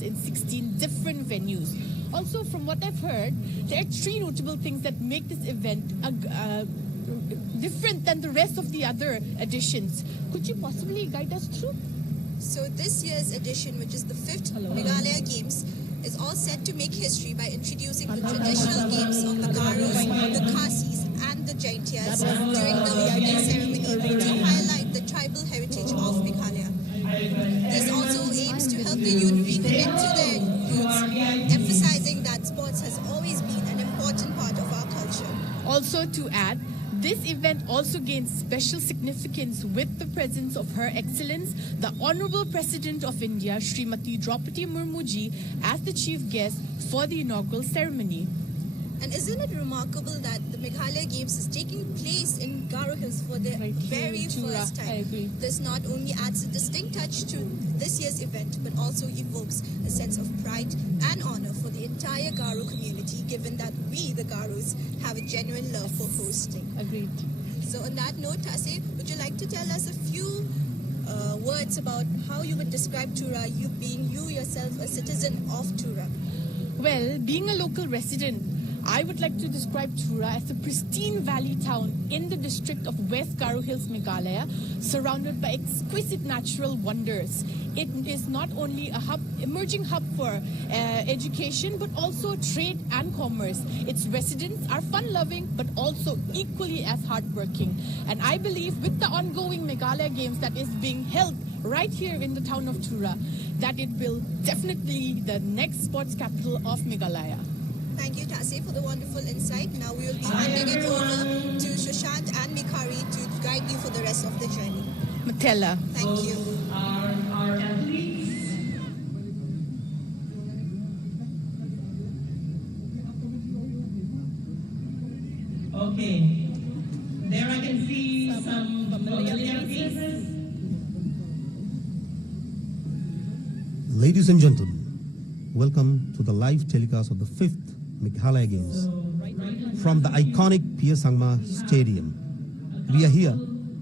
events in 16 different venues. Also, from what I've heard, there are 3 notable things that make this event different than the rest of the other editions. Could you possibly guide us through? So this year's edition, which is the 5th Meghalaya Games, is all set to make history by introducing the traditional games of the Garos, the Khasis and the Jaintias during the opening ceremony to highlight the tribal heritage of Meghalaya. This also aims to help the youth reconnect to their roots, emphasizing that sports has always been an important part of our culture. Also to add, this event also gains special significance with the presence of Her Excellence, the Honorable President of India, Srimati Draupadi Murmu ji, as the chief guest for the inaugural ceremony. And isn't it remarkable that the Meghalaya Games is taking place in Garo Hills for the very first time? I agree. This not only adds a distinct touch to this year's event, but also evokes a sense of pride and honor for the entire Garo community, given that we, the Garos, have a genuine love for hosting. Agreed. So on that note, Tase, would you like to tell us a few words about how you would describe TURA, you being you yourself a citizen of TURA? Well, being a local resident, I would like to describe TURA as a pristine valley town in the district of West Garo Hills, Meghalaya, surrounded by exquisite natural wonders. It is not only a emerging hub for education, but also trade and commerce. Its residents are fun-loving, but also equally as hardworking. And I believe with the ongoing Meghalaya Games that is being held right here in the town of TURA, that it will definitely be the next sports capital of Meghalaya. Thank you, Tase, for the wonderful insight. Now we will be handing it over to Shoshant and Mikari to guide you for the rest of the journey. Matella. Thank you. Our athletes. Okay. There I can see some familiar faces. Ladies and gentlemen, welcome to the live telecast of the 5th Meghalaya Games from the iconic P. S. Sangma Stadium. We are here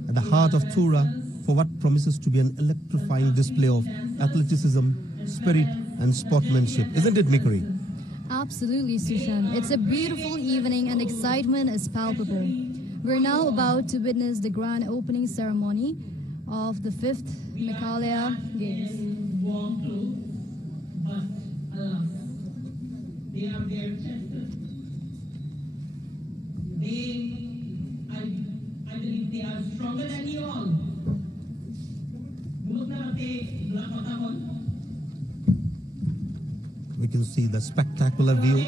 at the heart of TURA for what promises to be an electrifying display of athleticism, spirit and sportsmanship. Isn't it, Mikari? Absolutely, Sushan. It's a beautiful evening and excitement is palpable. We're now about to witness the grand opening ceremony of the 5th Meghalaya Games. Warm clothes, but alas, they are bare chested. I believe they are stronger than you all. We can see the spectacular view.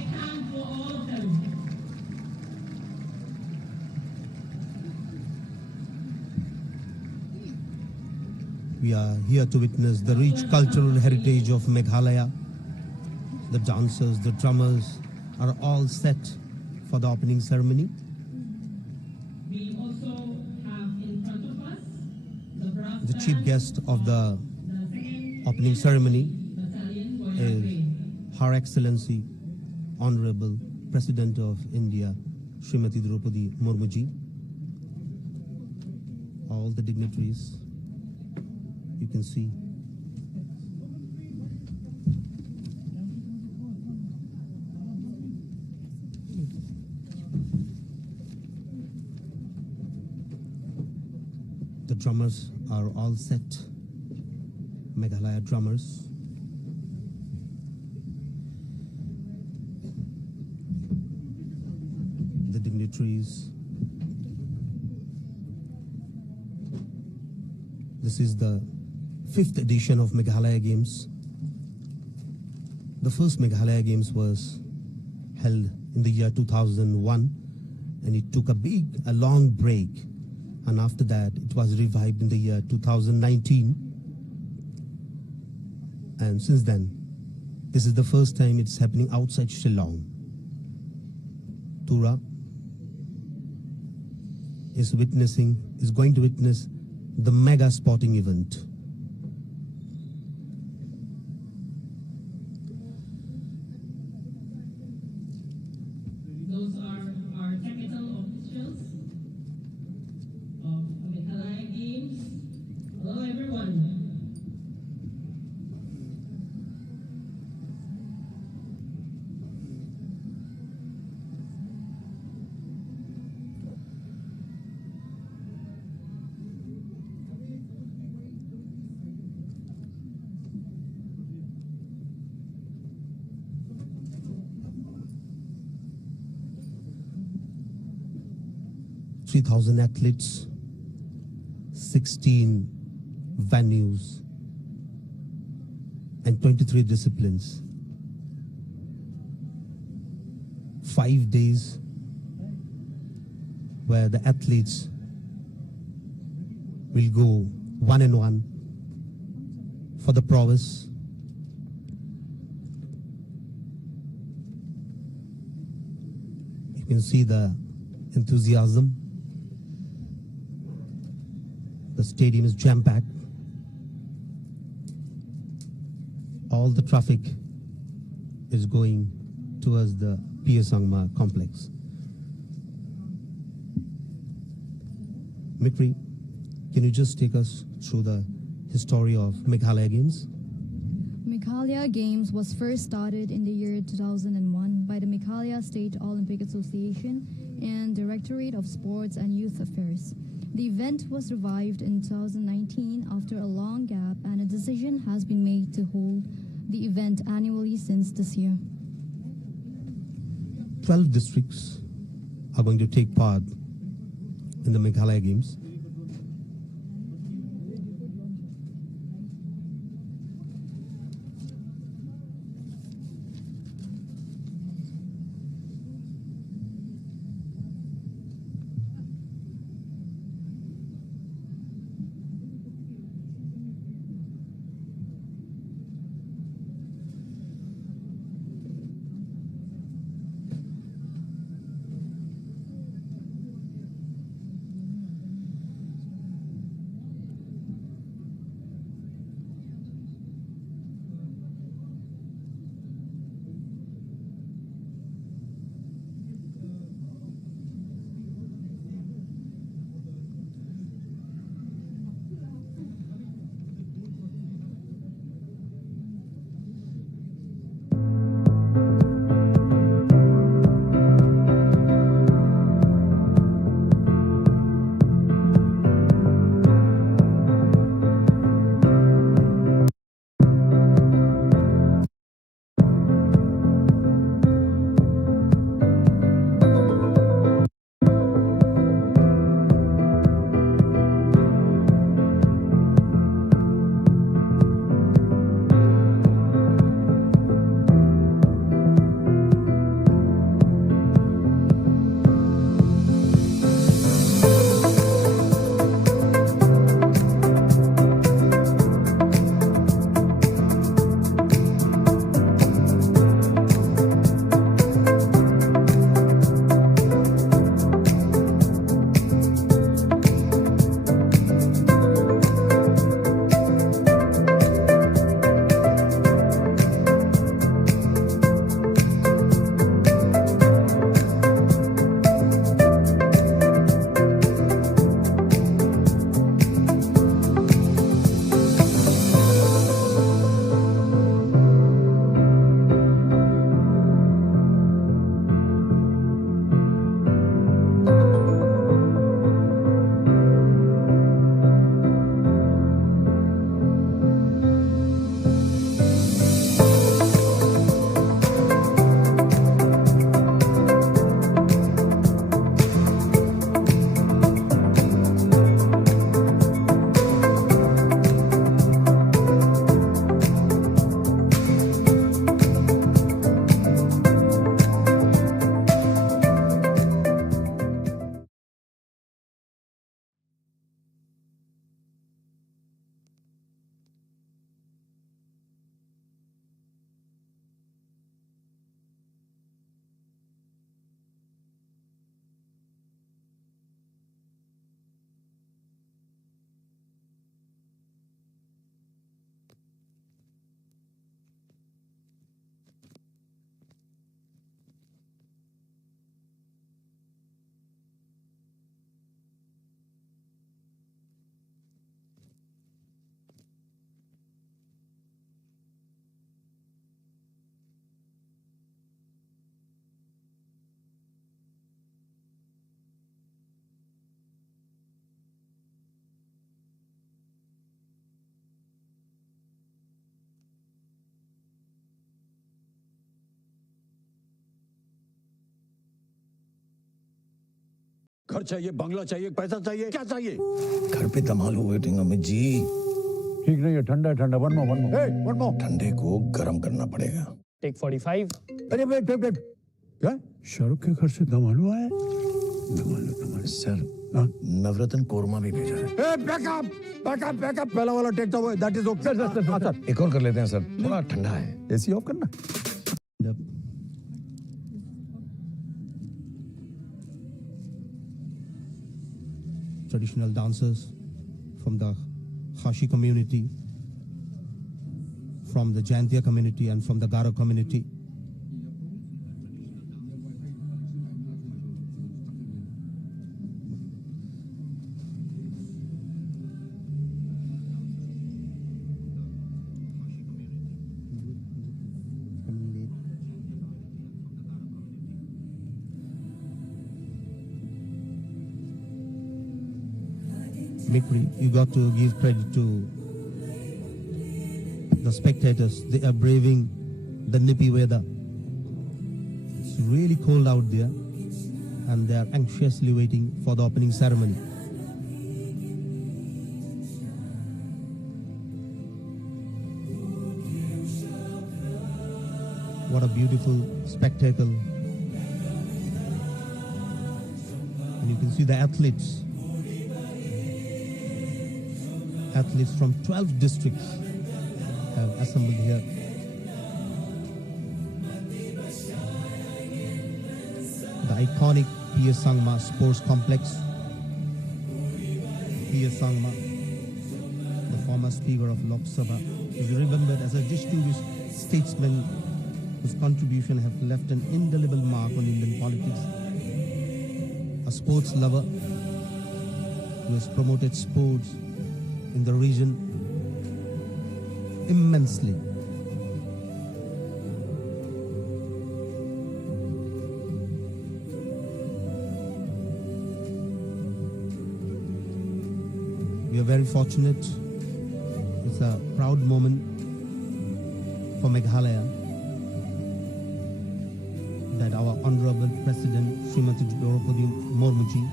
We are here to witness the rich cultural heritage of Meghalaya. The dancers, the drummers are all set for the opening ceremony. We also have in front of us The chief guest of the opening ceremony is Her Excellency, Honorable President of India, Srimati Draupadi Murmu ji. All the dignitaries, you can see. The drummers are all set, Meghalaya drummers. The dignitaries. This is the 5th edition of Meghalaya Games. The first Meghalaya Games was held in the year 2001 and it took a long break. And after that, it was revived in the year 2019. And since then, this is the first time it's happening outside Shillong. TURA is going to witness the mega sporting event. Those are our technical officials of Meghalaya Games. Hello, everyone. 30,000 athletes, 16 venues, and 23 disciplines. 5 days where the athletes will go one-on-one for the prowess. You can see the enthusiasm. The stadium is jam-packed. All the traffic is going towards the P.A. Sangma complex. Mikri, can you just take us through the history of Meghalaya Games? Meghalaya Games was first started in the year 2001 by the Meghalaya State Olympic Association and Directorate of Sports and Youth Affairs. The event was revived in 2019 after a long gap, and a decision has been made to hold the event annually since this year. 12 districts are going to take part in the Meghalaya Games. घर चाहिए, बंगला चाहिए, पैसा चाहिए, क्या चाहिए? घर पे धमाल waiting Amit ji. ठीक नहीं है, ठंडा ठंडा। One more. ठंडे को गर्म करना पड़ेगा। टेक 45। अरे वेट। क्या? शाहरुख के घर से धमालू आया? धमालू। सर नवरत्न कोरमा भी भेजा है। बैकअप। पहला वाला टेक था, दैट इज ओके। सर। एक और कर लेते हैं सर, थोड़ा ठंडा है। एसी ऑफ करना। Traditional dancers from the Khashi community, from the Jaintia community and from the Garo community. Mikri, you got to give credit to the spectators. They are braving the nippy weather. It's really cold out there and they are anxiously waiting for the opening ceremony. What a beautiful spectacle. And you can see the athletes from 12 districts have assembled here. The iconic PS Sangma Sports Complex. PS Sangma, the former Speaker of Lok Sabha, is remembered as a distinguished statesman whose contribution have left an indelible mark on Indian politics. A sports lover who has promoted sports in the region immensely. We are very fortunate. It's a proud moment for Meghalaya that our Honorable President Srimati Draupadi Murmuji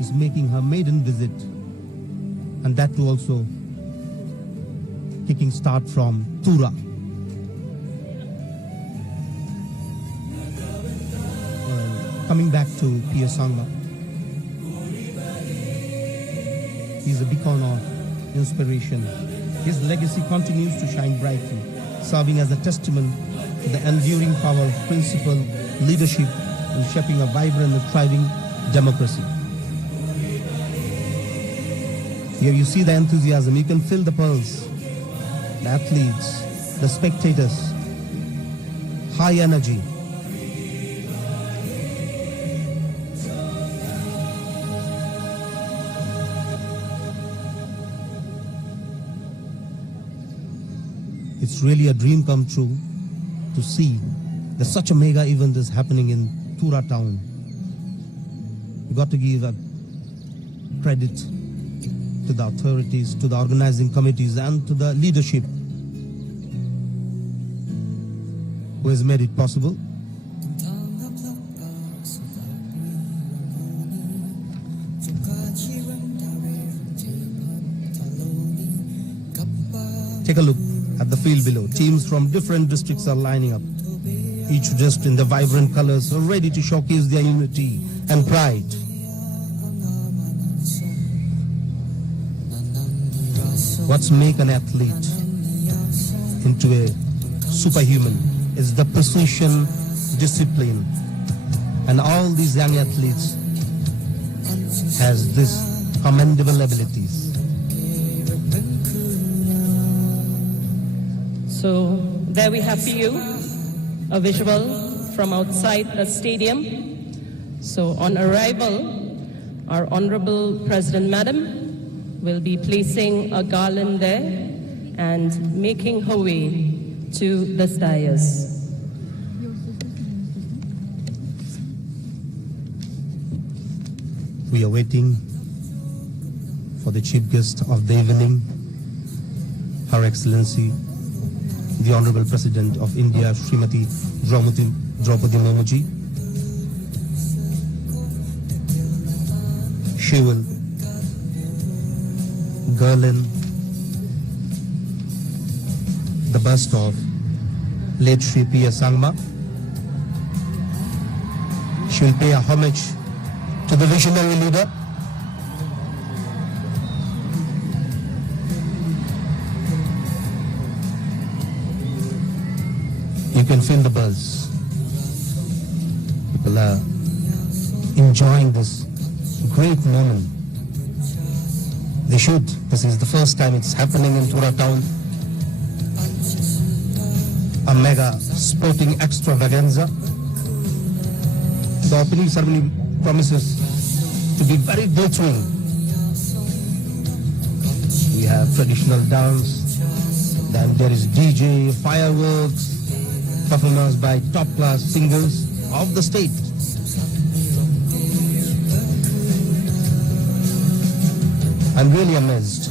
is making her maiden visit, and that too also kicking start from TURA. Coming back to PS Sangma, he's a beacon of inspiration. His legacy continues to shine brightly, serving as a testament to the enduring power of principle, leadership, in shaping a vibrant and thriving democracy. Here you see the enthusiasm, you can feel the pulse, the athletes, the spectators, high energy. It's really a dream come true to see that such a mega event is happening in TURA town. You got to give a credit to the authorities, to the organizing committees and to the leadership who has made it possible. Take a look at the field below. Teams from different districts are lining up, each dressed in the vibrant colors, ready to showcase their unity and pride. What's make an athlete into a superhuman is the precision, discipline, and all these young athletes has this commendable abilities. So there we have for you a visual from outside the stadium. So on arrival, our Honorable President Madam will be placing a garland there and making her way to the dais. We are waiting for the chief guest of the evening, Her Excellency, the Honorable President of India, Srimati Draupadi Murmuji. Fuel, Gerlin, the bust of late Sri P.A. Sangma. She will pay a homage to the visionary leader. You can feel the buzz. People are enjoying this great moment. They should. This is the first time it's happening in TURA town. A mega sporting extravaganza. The opening ceremony promises to be very glittering. We have traditional dance, then there is DJ, fireworks, performance by top-class singers of the state. I'm really amazed.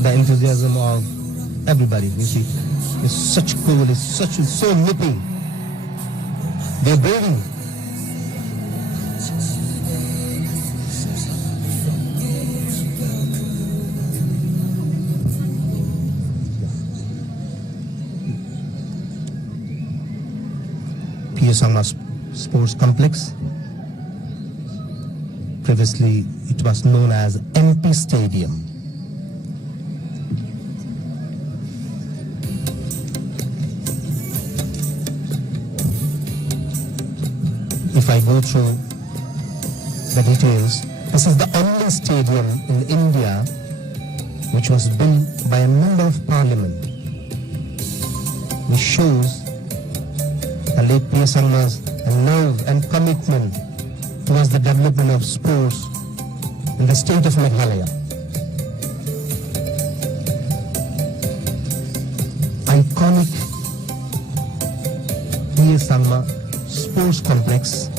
The enthusiasm of everybody, you see, is such cool, it's so nipping. They're braving. P.A. Sangma Sports Complex. Previously, it was known as MP Stadium. If I go through the details, this is the only stadium in India which was built by a member of parliament, which shows the late P.A. Sangma's nerve and commitment towards the development of sports in the state of Meghalaya. Iconic P.A. Sangma Sports Complex.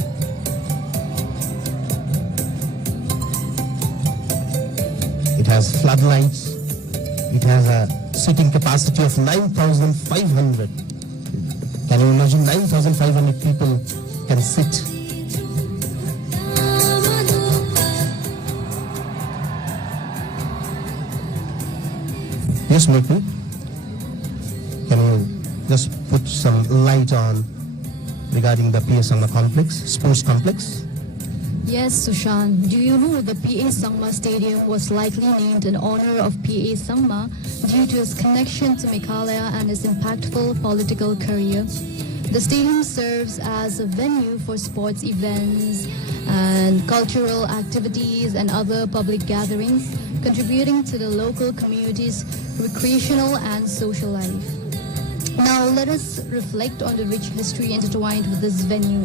It has floodlights. It has a seating capacity of 9,500. Can you imagine 9,500 people can sit? Yes, Miku. Can you just put some light on regarding the P.A. Sangma complex, sports complex? Yes, Sushant. Do you know the P.A. Sangma Stadium was likely named in honor of P.A. Sangma due to his connection to Meghalaya and his impactful political career? The stadium serves as a venue for sports events and cultural activities and other public gatherings, contributing to the local community's recreational and social life. Now let us reflect on the rich history intertwined with this venue.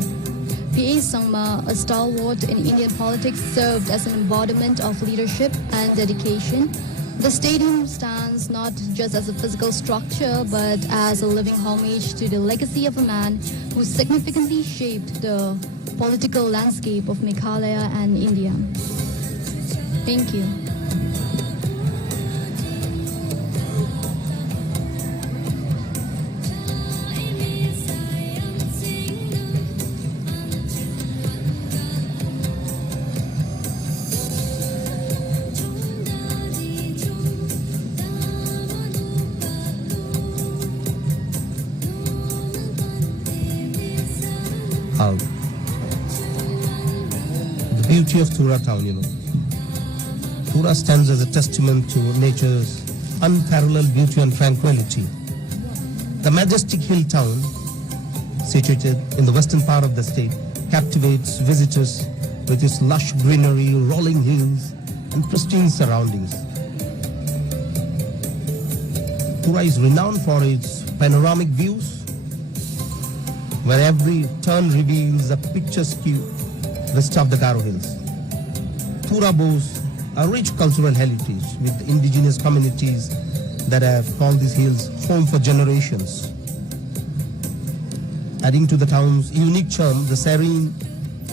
P.A. Sangma, a stalwart in Indian politics, served as an embodiment of leadership and dedication. The stadium stands not just as a physical structure, but as a living homage to the legacy of a man who significantly shaped the political landscape of Meghalaya and India. Thank you. The beauty of TURA town, you know. TURA stands as a testament to nature's unparalleled beauty and tranquility. The majestic hill town, situated in the western part of the state, captivates visitors with its lush greenery, rolling hills, and pristine surroundings. TURA is renowned for its panoramic views, where every turn reveals a picturesque vista of the GARO hills. TURA boasts a rich cultural heritage with indigenous communities that have called these hills home for generations. Adding to the town's unique charm, the serene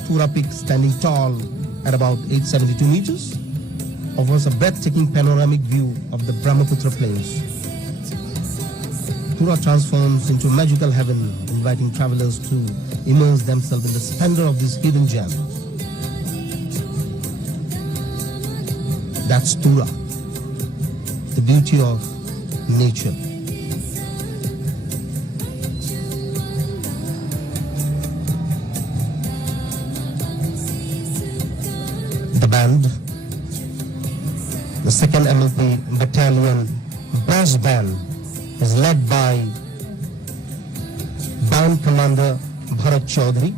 TURA peak, standing tall at about 872 meters, offers a breathtaking panoramic view of the Brahmaputra plains. TURA transforms into a magical heaven, inviting travelers to immerse themselves in the splendor of this hidden gem. That's TURA, the beauty of nature. The band, the 2nd MLP Battalion Brass Band, is led by Band Commander Bharat Chaudhary.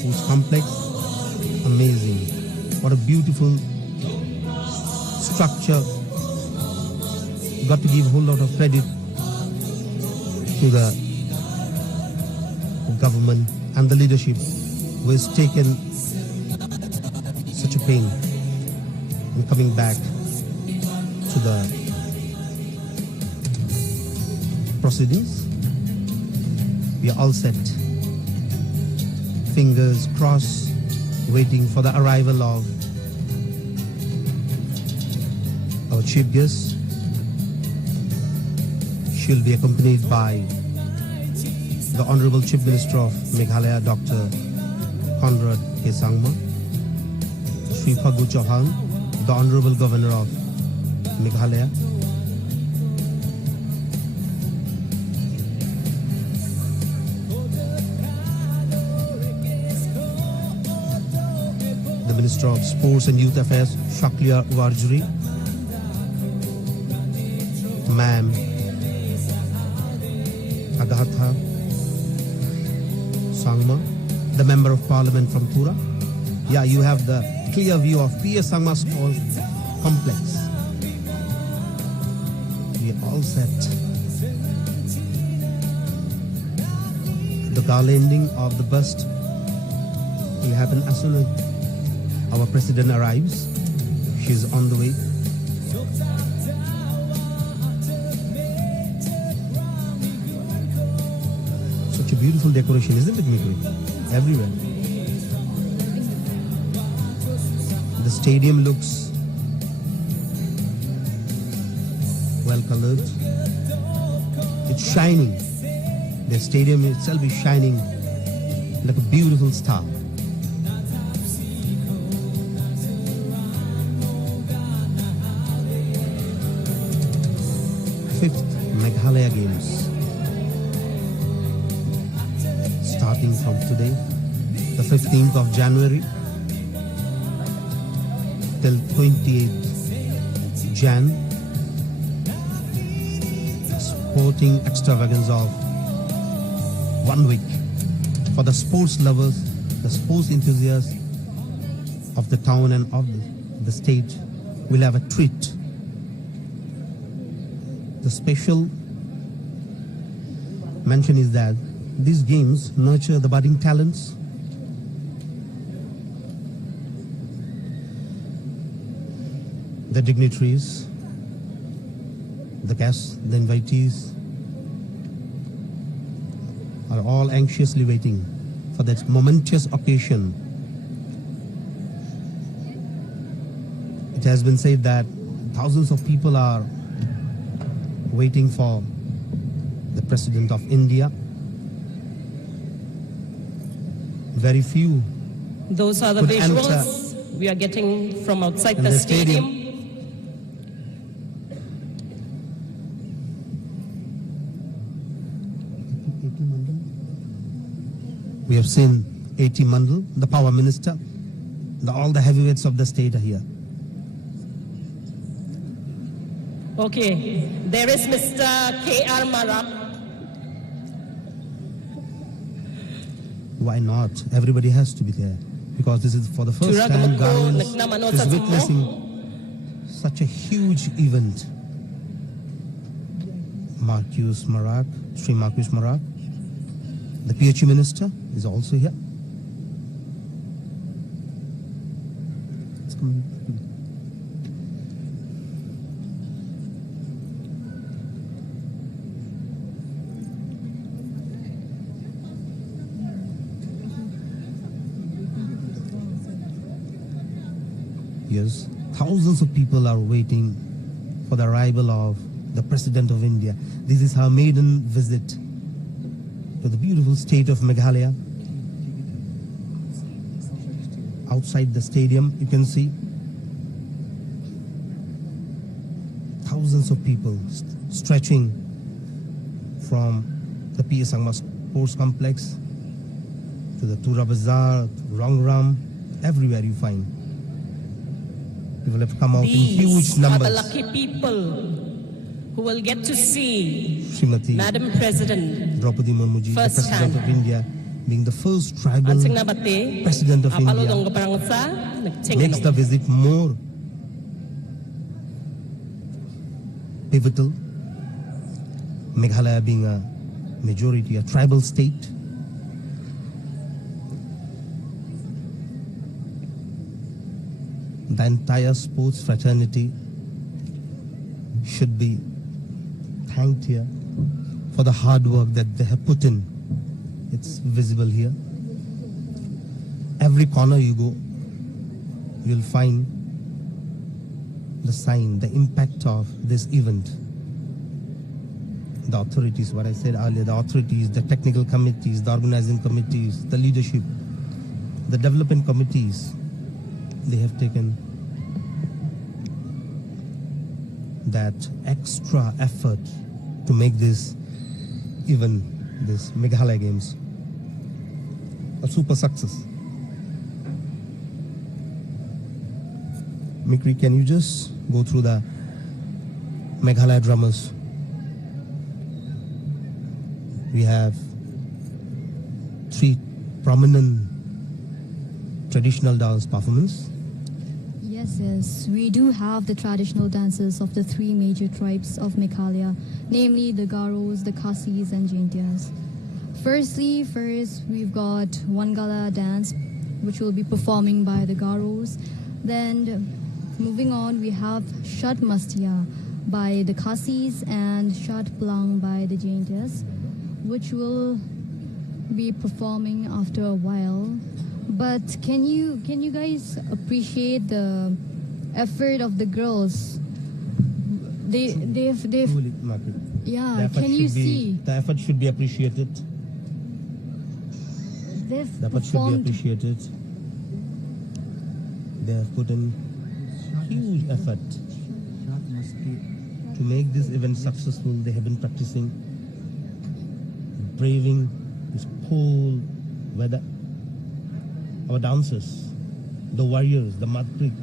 Sports complex, amazing. What a beautiful structure. Got to give a whole lot of credit to the government and the leadership who has taken such a pain in coming back to the proceedings. We are all set. Fingers crossed, waiting for the arrival of our chief guest, She'll be accompanied by the Honorable Chief Minister of Meghalaya, Dr. Conrad K. Sangma, Sri Phagu Chauhan, the Honorable Governor of Meghalaya, the Minister of Sports and Youth Affairs, Shakliya Warjuri, Ma'am Agatha Sangma, the Member of Parliament from TURA. Yeah, you have the clear view of P.S. Sangma Sports Complex. We are all set. The garlanding of the bust will happen as soon as our President arrives. She's on the way. Such a beautiful decoration, isn't it, Mikri? Everywhere. The stadium looks well colored. It's shining. The stadium itself is shining like a beautiful star. Fifth Meghalaya Games, starting from today, the 15th of January till 28th Jan. Sporting extravaganza of 1 week for the sports lovers, the sports enthusiasts of the town and of the state will have a treat. The special mention is that these games nurture the budding talents, the dignitaries, the guests, the invitees are all anxiously waiting for that momentous occasion. It has been said that thousands of people are waiting for the President of India. Very few. Those are the could visuals we are getting from outside in the the stadium. We have seen A.T. Mandal, the Power Minister. All the heavyweights of the state are here. Okay, there is Mr. K.R. Marak. Why not? Everybody has to be there because this is for the first time GARO is witnessing such a huge event. Marcus Marak, Sri Marcus Marak, the PHE Minister is also here. It's coming. Yes, thousands of people are waiting for the arrival of the President of India. This is her maiden visit to the beautiful state of Meghalaya. Outside the stadium, you can see thousands of people stretching from the P.S. Sangma Sports Complex to the TURA Bazaar, to Rangram, everywhere you find. People have come out in huge numbers. Are the lucky people who will get to see Srimati Madam President Draupadi Murmuji, the President of India, being the first tribal President of India, makes the visit more pivotal. Meghalaya being a majority, a tribal state. The entire sports fraternity should be thanked here for the hard work that they have put in. It's visible here. Every corner you go, you'll find the sign, the impact of this event. the authorities, what I said earlier, the authorities, the technical committees, the organizing committees, the leadership, the development committees, they have taken that extra effort to make this Meghalaya Games a super success. Mikri, can you just go through the Meghalaya drummers? We have 3 prominent traditional dance performances. Yes, we do have the traditional dances of the 3 major tribes of Meghalaya, namely the Garos, the Khasis and Jaintias. First, we've got Wangala dance, which will be performing by the Garos. Then, moving on, we have Shat Mastia by the Khasis and Shat Plang by the Jaintias, which will be performing after a while. But can you guys appreciate the effort of the girls? They've yeah. Can you see the effort should be appreciated? The effort should be appreciated. They have put in huge effort to make this event successful. They have been practicing, braving this cold weather. Our dancers, the warriors, the matriks.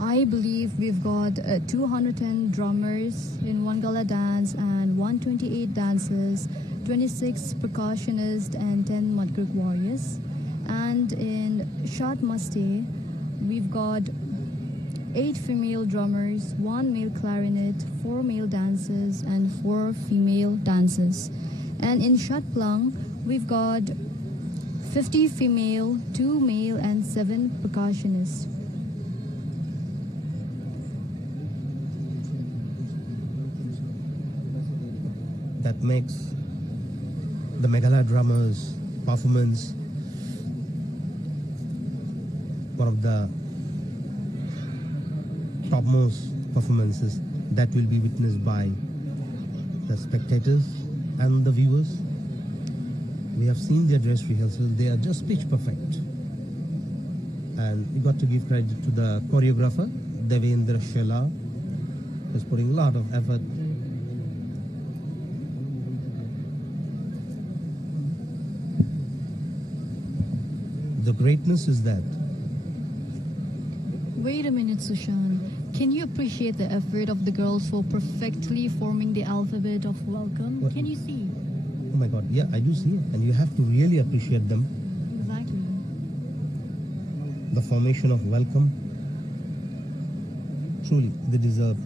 I believe we've got 210 drummers in Wangala dance and 128 dancers, 26 percussionists and 10 Madgruk warriors. And in Shat Maste, we've got 8 female drummers, 1 male clarinet, 4 male dancers, and 4 female dancers. And in Shat Plang, we've got 50 female, 2 male, and 7 percussionists. That makes the Meghalaya drummers' performance one of the topmost performances that will be witnessed by the spectators and the viewers. We have seen their dress rehearsals, they are just pitch perfect. And we got to give credit to the choreographer, Devendra Shela, who's putting a lot of effort. The greatness is that. Wait a minute, Sushan. Can you appreciate the effort of the girls for perfectly forming the alphabet of welcome? What? Can you see? Oh my God, yeah, I do see it. And you have to really appreciate them. Exactly. The formation of welcome. Truly, they deserve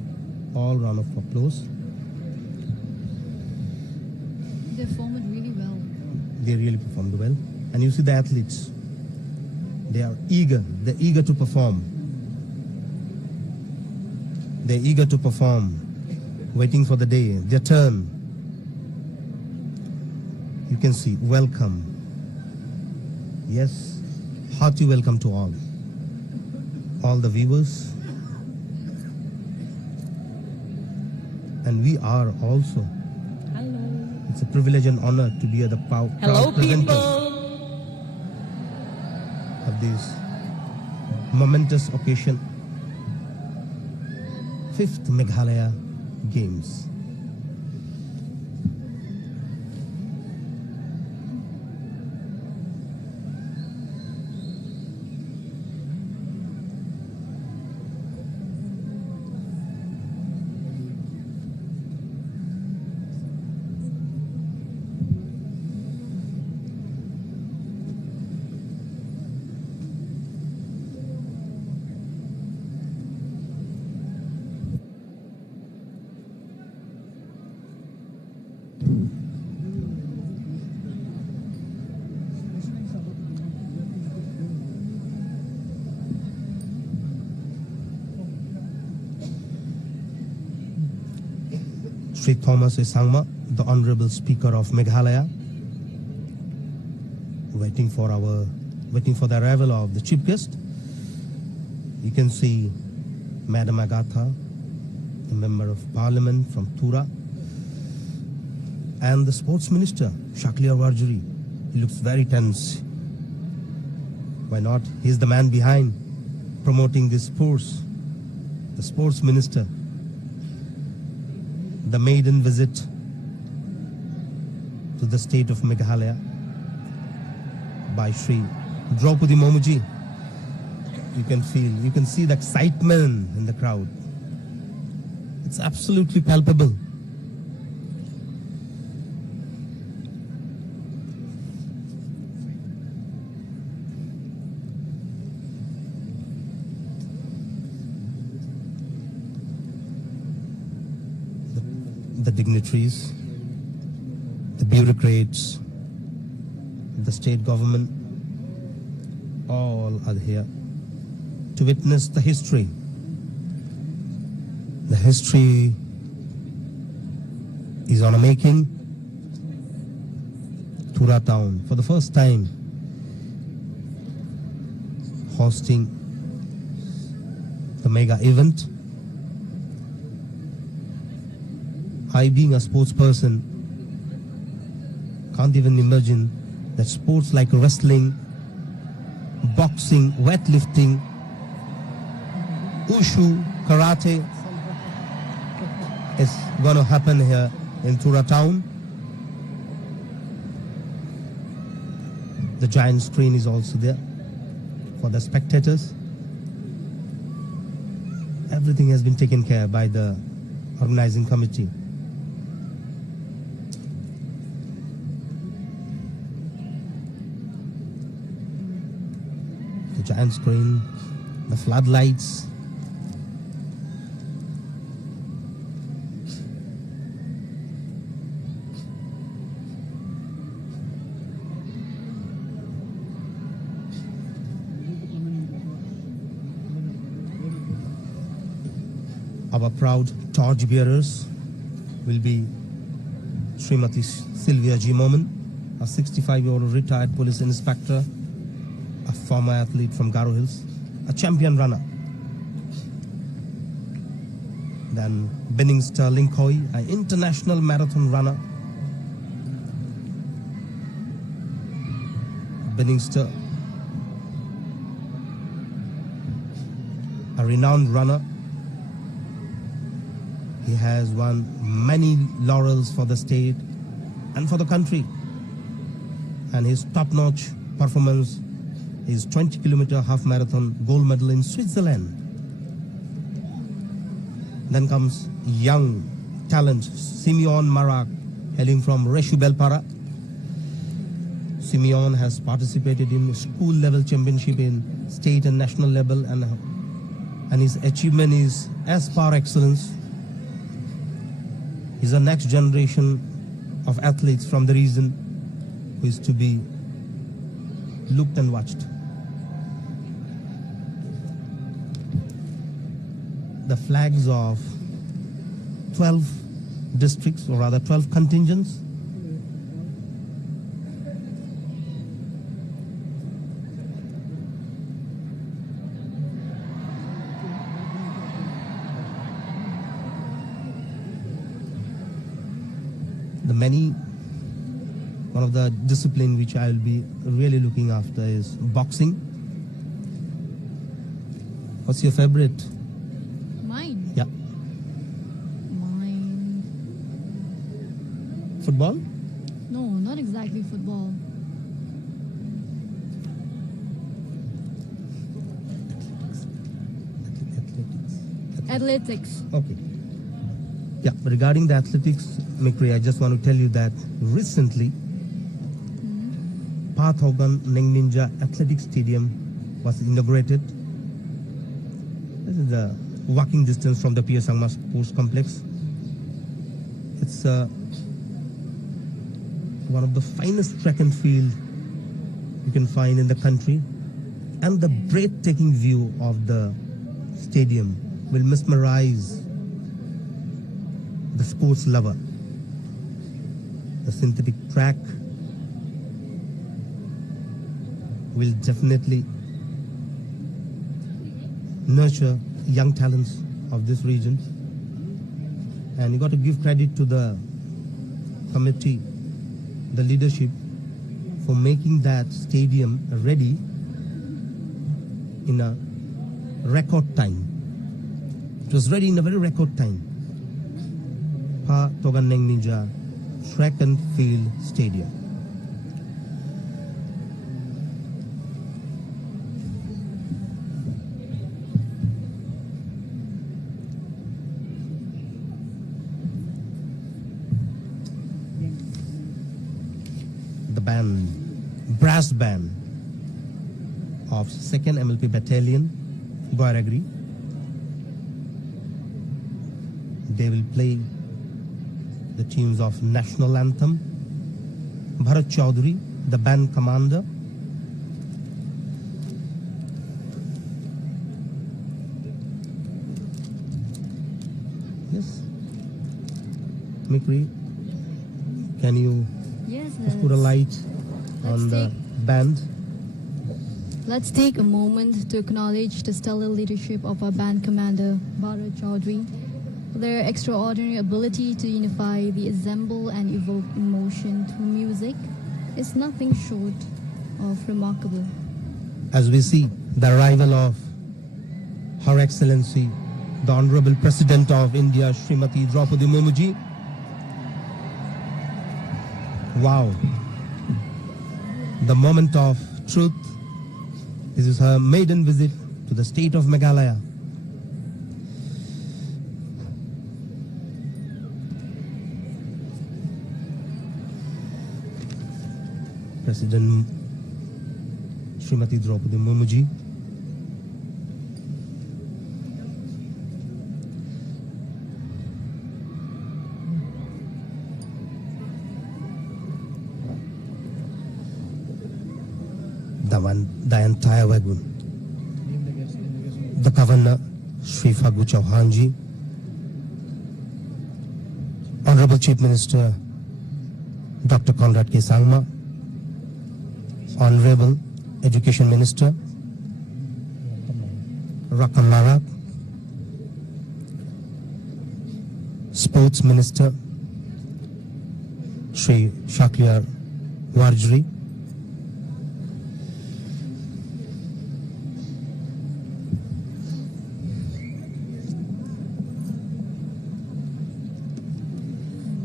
all round of applause. They formed it really well. They really performed well. And you see the athletes. They are eager. They're eager to perform. They're eager to perform, waiting for the day, their turn. You can see, welcome. Yes, hearty welcome to all the viewers. And we are also. Hello. It's a privilege and honor to be the proud presenter of this momentous occasion. 5th Meghalaya Games. Sri Thomas Sangma, the Honorable Speaker of Meghalaya, waiting for the arrival of the chief guest. You can see Madam Agatha, the Member of Parliament from TURA, and the Sports Minister, Shakliya Warjuri. He looks very tense. Why not? He's the man behind promoting this sports. The Sports Minister. The maiden visit to the state of Meghalaya by Shri Draupadi Momuji. You can see the excitement in the crowd. It's absolutely palpable. The dignitaries, the bureaucrats, the state government, all are here to witness the history. The history is on a making. TURA town, for the first time, hosting the mega event. I, being a sports person, can't even imagine that sports like wrestling, boxing, weightlifting, wushu, karate is going to happen here in TURA town. The giant screen is also there for the spectators. Everything has been taken care by the organizing committee. The giant screen, the floodlights. Our proud torch bearers will be Srimati Sylvia G. Moman, a 65-year-old retired police inspector, a former athlete from GARO Hills, a champion runner. Then Benningster Linkoy, an international marathon runner. Benningster, a renowned runner. He has won many laurels for the state and for the country. And his top-notch performance is 20-kilometer half marathon gold medal in Switzerland. Then comes young talent Simeon Marak, hailing from Reshu Belpara. Simeon has participated in school level championship in state and national level, and his achievement is as par excellence. He's the next generation of athletes from the region who is to be looked and watched. The flags of 12 districts, or rather 12 contingents. One of the discipline which I will be really looking after is boxing. What's your favorite? Mine? Yeah. Mine. Football? No, not exactly football. Athletics. Okay. Yeah, regarding the athletics, Mikri, I just want to tell you that recently, Path Hogan Neng Ninja Athletic Stadium was inaugurated. This is the walking distance from the P.S. Sangma Sports Complex. It's one of the finest track and field you can find in the country, and the breathtaking view of the stadium will mesmerize the sports lover. The synthetic track will definitely nurture young talents of this region. And you got to give credit to the committee, the leadership, for making that stadium ready in a record time. It was ready in a very record time. Pa Toganeng Ninja Track and Field Stadium. The band, brass band of 2nd MLP Battalion, Goiragri. They will play the tunes of National Anthem. Bharat Chaudhary, the band commander. Yes. Mikri, can you Yes, just put a light on the band? Let's take a moment to acknowledge the stellar leadership of our band commander, Bharat Chaudhary. Their extraordinary ability to unify the assemble and evoke emotion through music is nothing short of remarkable. As we see the arrival of Her Excellency, the Honorable President of India, Srimati Draupadi Murmuji. Wow. The moment of truth. This is her maiden visit to the state of Meghalaya. President Srimati Draupadi Murmuji. The entire wagon. The Governor, Shri Phaggu Chauhanji, Honorable Chief Minister, Dr. Conrad K. Sangma, Honorable Education Minister, Rakam Marak, Sports Minister, Shri Shakliar Warjri,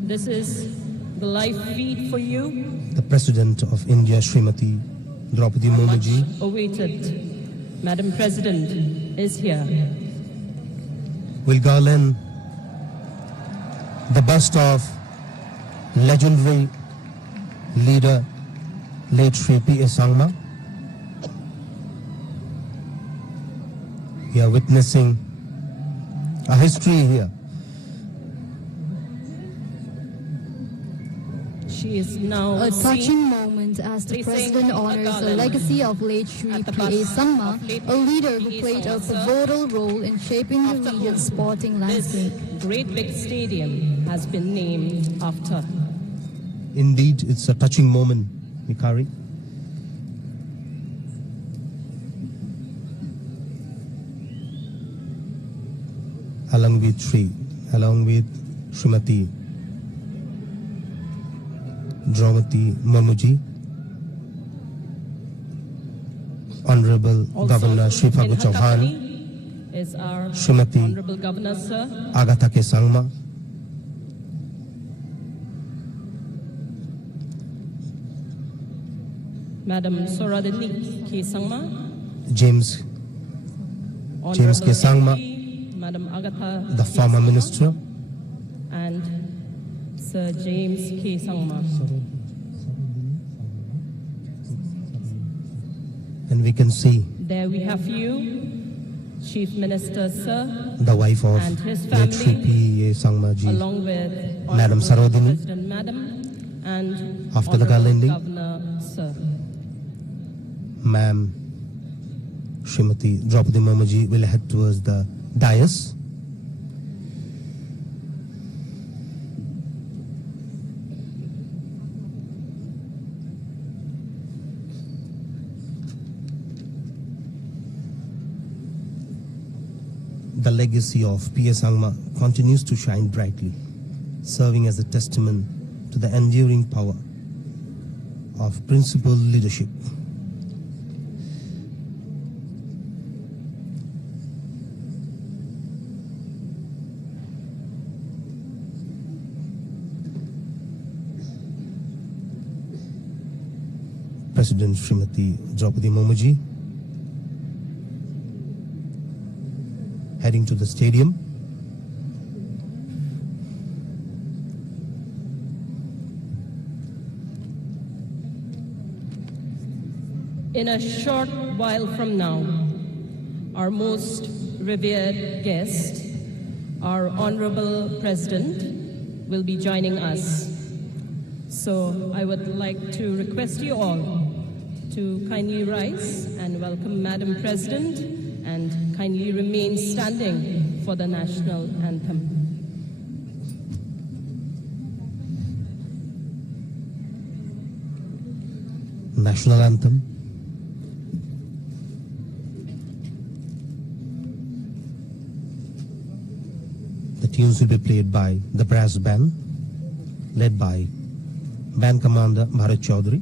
This is the live feed for you. the President of India, Srimati Draupadi Murmuji. Much awaited. Madam President is here. Will garland the bust of legendary leader, late Shri P.A. Sangma. We are witnessing a history here. She is now A touching seen moment as the placing President a honors the garland legacy of late Shri at the P.A. bust Sangma, of late a leader who P.A. played a Sangma, sir. pivotal role in shaping the After region's whom sporting this landscape. great big stadium has been named after. Indeed, it's a touching moment, Mikari. Along with Srimati Draupadi Murmuji, Honorable Also Governor Shri in Phaggu her Chauhan, company is our Srimati Honorable Governor, sir, Agatha K. Sangma, Madam Soradini K. Sangma, James Honorable K. Sangma, MP, Madam Agatha the K. former Sangma, minister, and Sir James K. Sangma. and we can see There we have you, Chief Minister, sir, the wife of and his late Shri family, P.A. Sangma ji. along with Madam Honorable Sarodini. President Madam and After the Honorable garlanding. Governor, sir. Ma'am Srimati Draupadi Murmuji will head towards the dais. legacy of P.A. Sangma continues to shine brightly, serving as a testament to the enduring power of principled leadership. President Srimati Draupadi Murmu heading to the stadium. In a short while from now, our most revered guest, our Honorable President, will be joining us. So I would like to request you all to kindly rise and welcome Madam President and kindly remain standing for the national anthem. National anthem. The tunes will be played by the brass band, led by Band Commander Bharat Chaudhary.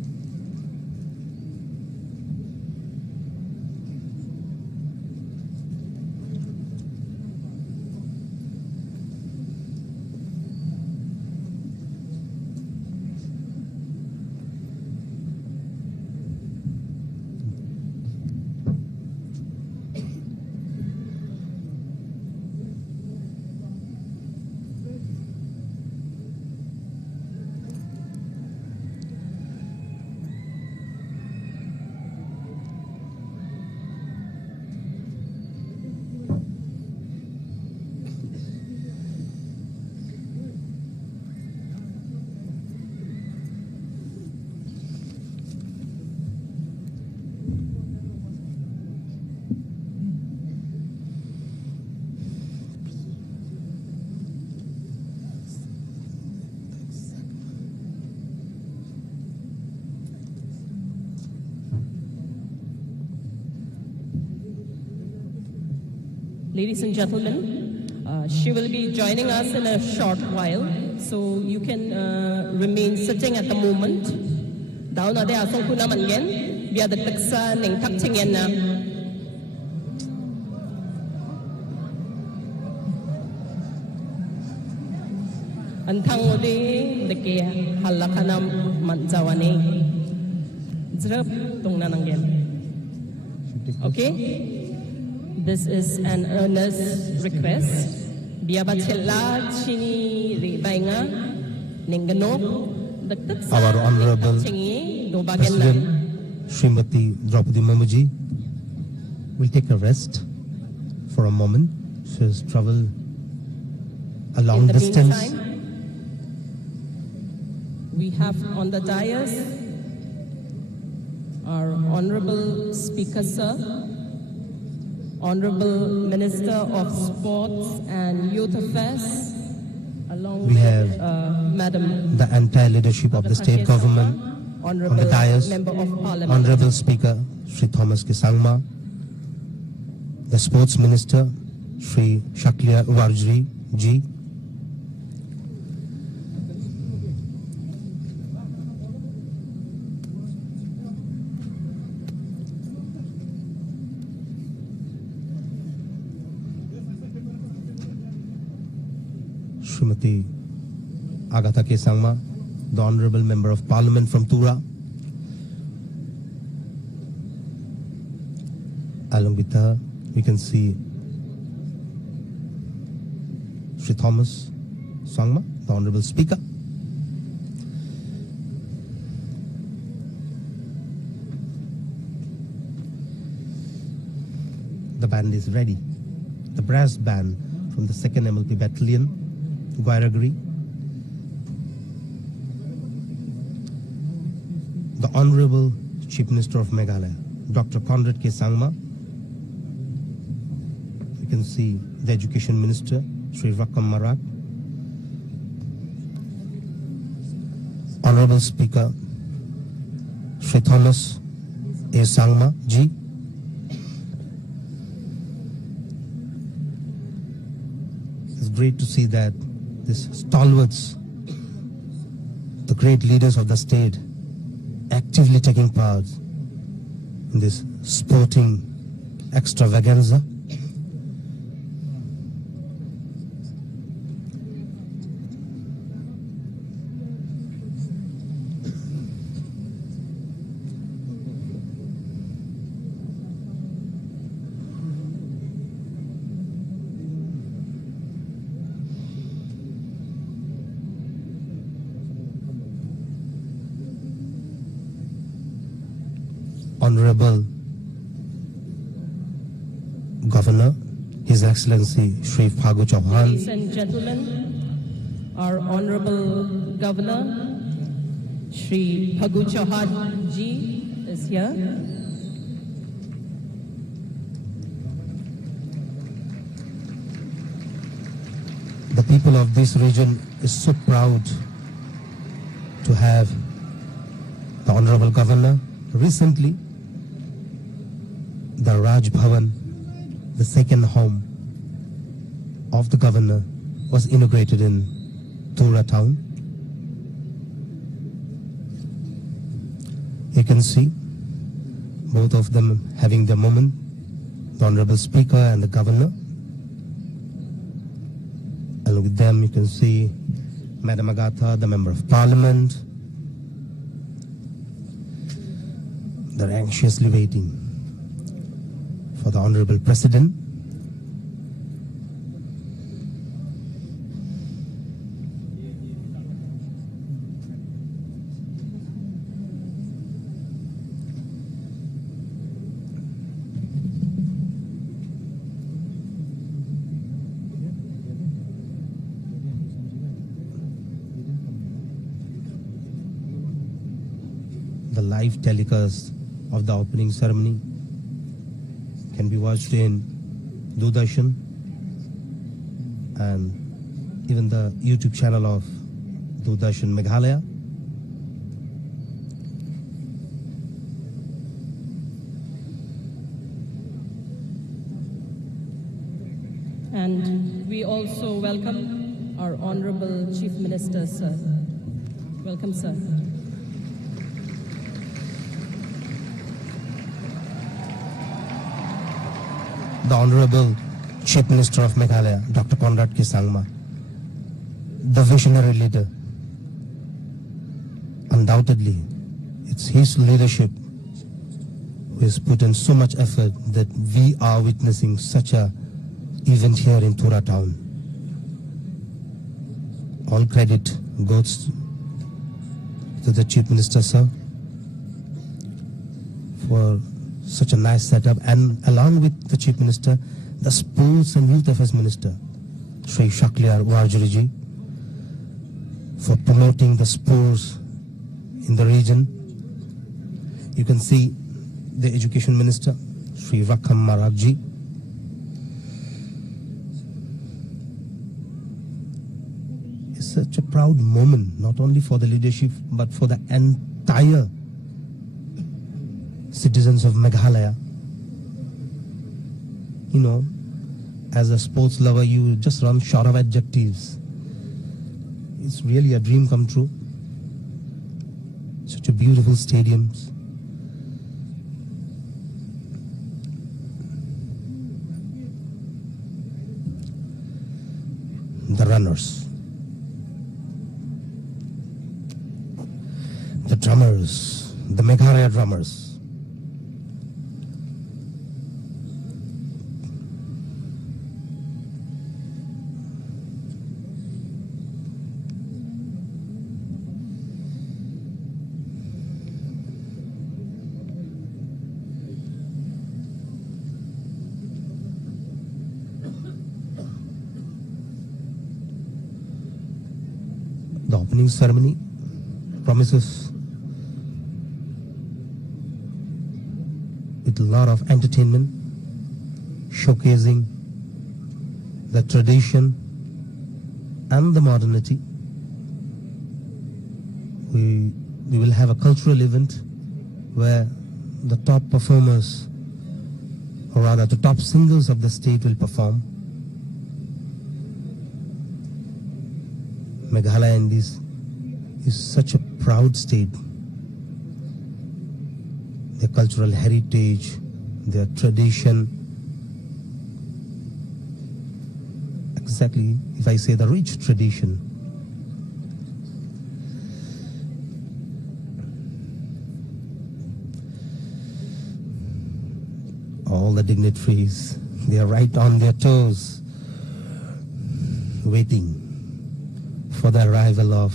Ladies and gentlemen, she will be joining us in a short while, so you can remain sitting at the moment. Down ade asong kuna mangen, biar deteksa neng tak cengyen na. Antang ode deke halakanam manjawane. Zrep tong nananggen. Okay? This is an earnest request. Biaba chela chini ribainga ningano. Our Honorable President Srimati Draupadi Murmu will take a rest for a moment. She has traveled a long distance. Meantime, we have on the dais our Honorable Speaker Sir, Honorable Minister of Sports and Youth Affairs, along We have with Madam the entire leadership of the state government on the dais, Member of Parliament. Honorable Speaker Sri Thomas Kisangma, the Sports Minister Sri Shakliya Warjri ji, Srimati Agatha Kesangma, the Honorable Member of Parliament from TURA. Along with her, we can see Sri Thomas Sangma, the Honorable Speaker. The band is ready. The brass band from the 2nd MLP Battalion, Guairagri. The Honorable Chief Minister of Meghalaya, Dr. Conrad K. Sangma. You can see the Education Minister, Sri Rakam Marak. Honorable Speaker, Sri Thomas A. Sangma ji. great to see that these stalwarts, the great leaders of the state, actively taking part in this sporting extravaganza. Honorable Governor, His Excellency Shri Phagu Chauhan. Ladies and gentlemen, our Honorable Governor, Shri Phagu Chauhan ji is here. The people of this region is so proud to have the Honorable Governor. Recently, the Raj Bhavan, the second home of the governor, was inaugurated in TURA town. You can see both of them having their moment, the Honorable Speaker and the Governor. And with them you can see Madam Agatha, the Member of Parliament. They're anxiously waiting for the Honorable President. The live telecast of the opening ceremony can be watched in Doordarshan and even the YouTube channel of Doordarshan Meghalaya. And we also welcome our Honorable Chief Minister, sir. Welcome, sir. The Honorable Chief Minister of Meghalaya, Dr. Conrad K. Sangma, the visionary leader. Undoubtedly, it's his leadership who has put in so much effort that we are witnessing such a event here in TURA town. All credit goes to the Chief Minister, sir, for such a nice setup, and along with the Chief Minister, the Sports and Youth Affairs Minister, Shri Shakliar Warjuriji, for promoting the sports in the region. You can see the Education Minister, Shri Rakham Maragji. It's such a proud moment, not only for the leadership, but for the entire citizens of Meghalaya. You know, as a sports lover, you just run short of adjectives. It's really a dream come true. Such a beautiful stadiums. The runners, the drummers, the Meghalaya drummers. The opening ceremony promises with a lot of entertainment, showcasing the tradition and the modernity. We will have a cultural event where the top performers, or rather the top singers of the state, will perform. Meghalaya Indies is such a proud state. Their cultural heritage, their tradition, exactly, if I say the rich tradition. All the dignitaries, they are right on their toes, waiting for the arrival of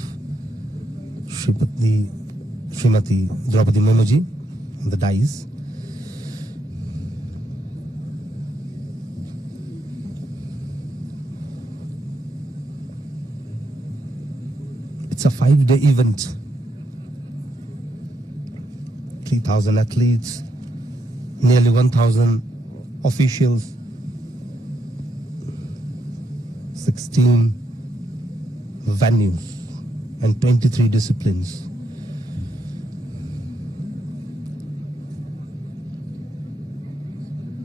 Srimati Draupadi Murmuji on the dais. It's a 5-day event. 3,000 athletes, nearly 1,000 officials, 16 venues, and 23 disciplines.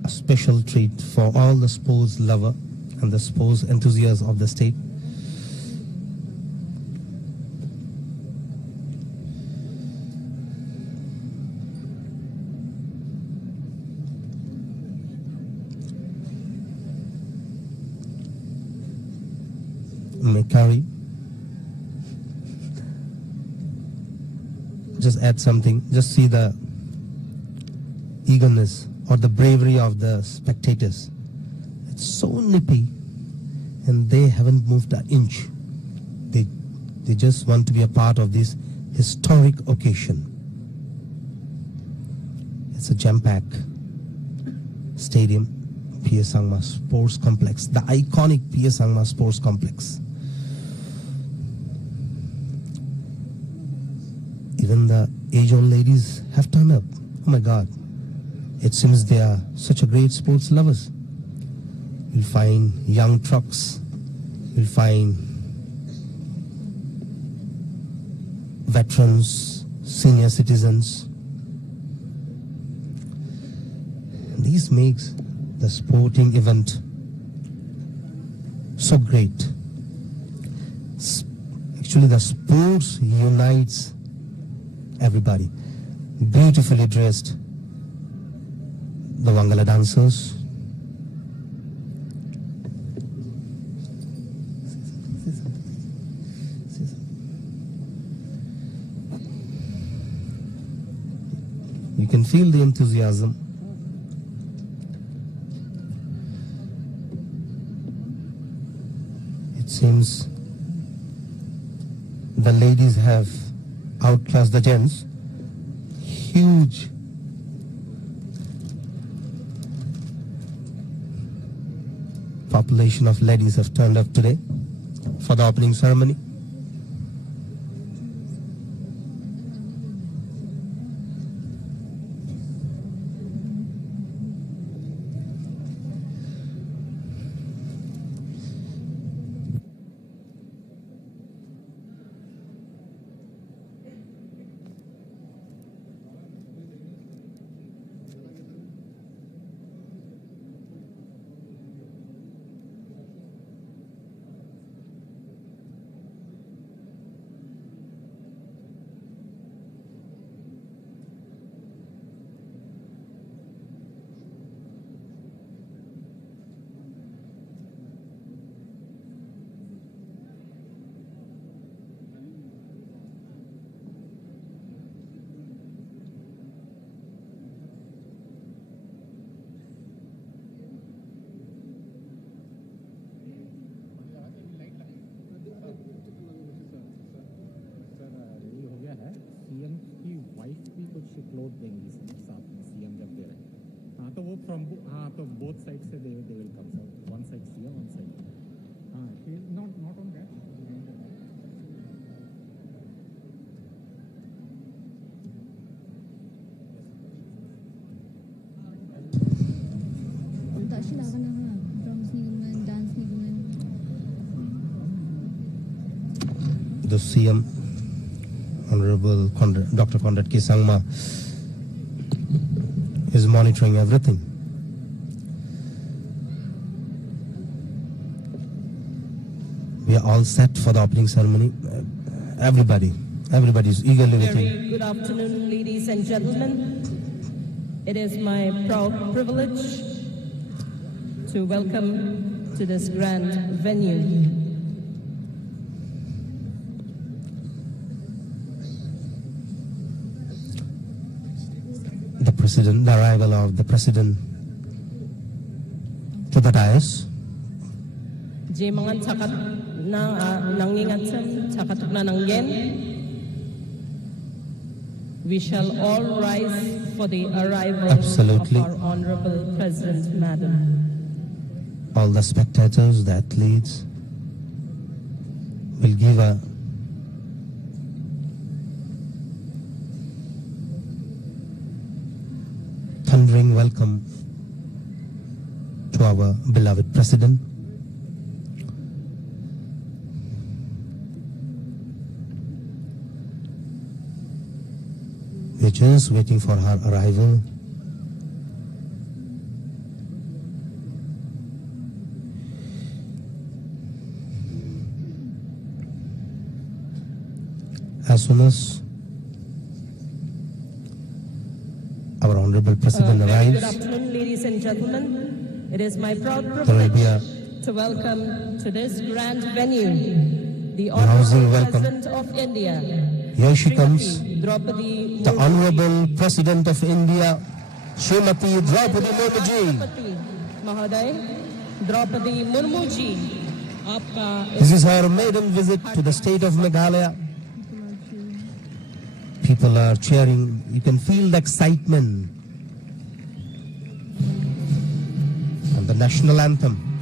A special treat for all the sports lover and the sports enthusiasts of the state. May carry. Just add something. Just see the eagerness or the bravery of the spectators. It's so nippy, and they haven't moved an inch. They just want to be a part of this historic occasion. It's a jam-packed stadium, P.S. Sangma Sports Complex, the iconic P.S. Sangma Sports Complex. Even the age-old ladies have turned up. Oh my God. It seems they are such a great sports lovers. You'll find young trucks. You'll find veterans, senior citizens. This makes the sporting event so great. Actually, the sports unites everybody. Beautifully dressed, the Wangala dancers, you can feel the enthusiasm. It seems the ladies have outclassed the gents. Huge population of ladies have turned up today for the opening ceremony. CM की wife भी कुछ cloth देंगी साथ में CM जब दे रहे हैं हाँ तो वो फ्रॉम हाँ तो बोथ साइड से they will come sir one side CM one side हाँ not on that The CM, Honorable Dr. Conrad K. Sangma, is monitoring everything. We are all set for the opening ceremony. Everybody is eagerly Very waiting. good afternoon, ladies and gentlemen. It is my proud privilege to welcome to this grand venue the arrival of the president to the dais. Jimangan cakat na nangingatsam cakatuk na nangyen. We shall all rise for the arrival Absolutely. of our Honorable President, Madam. All the spectators, the athletes will give a thundering welcome to our beloved president. We're just waiting for her arrival. As soon as our Honorable President Very arrives, good afternoon, ladies and gentlemen. It is my proud there will privilege be a to welcome to this grand venue the rousing Honorable welcome. President of India. Here she comes, Draupadi the Murmu. Honorable President of India, Srimati Draupadi Murmu ji. Rashtrapati Mahoday, Draupadi Murmu ji, आपका This is her maiden visit to the state of Meghalaya. People are cheering. You can feel the excitement. And the national anthem.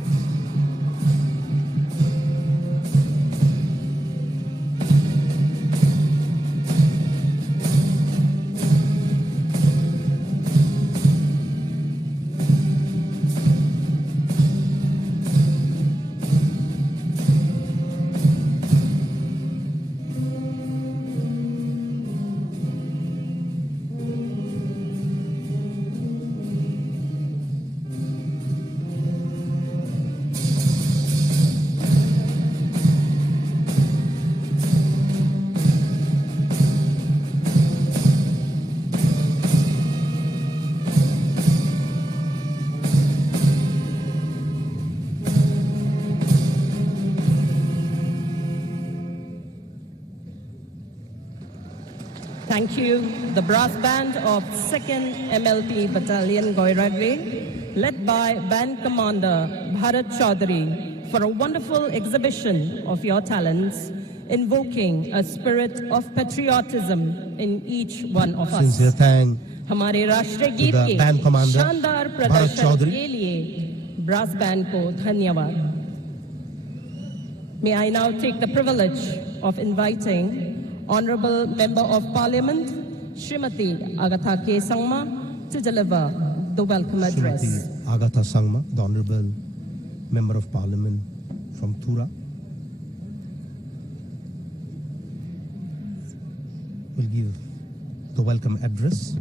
Thank you. The brass band of 2nd MLP Battalion Goiragre, led by Band Commander Bharat Chaudhary, for a wonderful exhibition of your talents, invoking a spirit of patriotism in each one of us. Sincere thanks हमारे राष्ट्रीय to गीत the के band commander, शानदार Bharat प्रदर्शन Chaudhary. के लिए brass band को धन्यवाद. May I now take the privilege of inviting Honorable Member of Parliament, Srimati Agatha K. Sangma, to deliver the welcome address. Srimati Agatha Sangma, the Honorable Member of Parliament from TURA, will give the welcome address.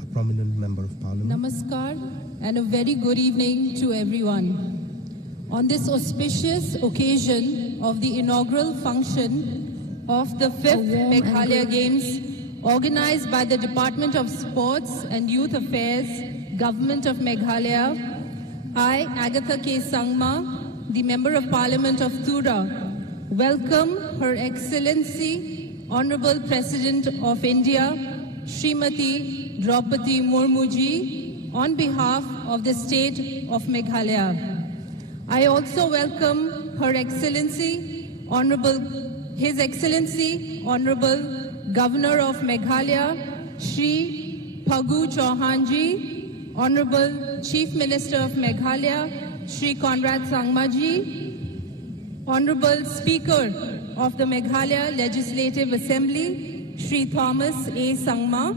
A prominent Member of Parliament. Namaskar and a very good evening to everyone. On this auspicious occasion of the inaugural function of the 5th Meghalaya Games, organized by the Department of Sports and Youth Affairs, Government of Meghalaya, I, Agatha K. Sangma, the Member of Parliament of TURA, welcome Her Excellency, Honorable President of India, Srimati Draupadi Murmu ji, on behalf of the state of Meghalaya. I also welcome Her Excellency, His Excellency, Honorable Governor of Meghalaya, Shri Phagu Chauhan ji, Honorable Chief Minister of Meghalaya, Shri Conrad Sangma ji, Honorable Speaker of the Meghalaya Legislative Assembly, Shri Thomas A. Sangma,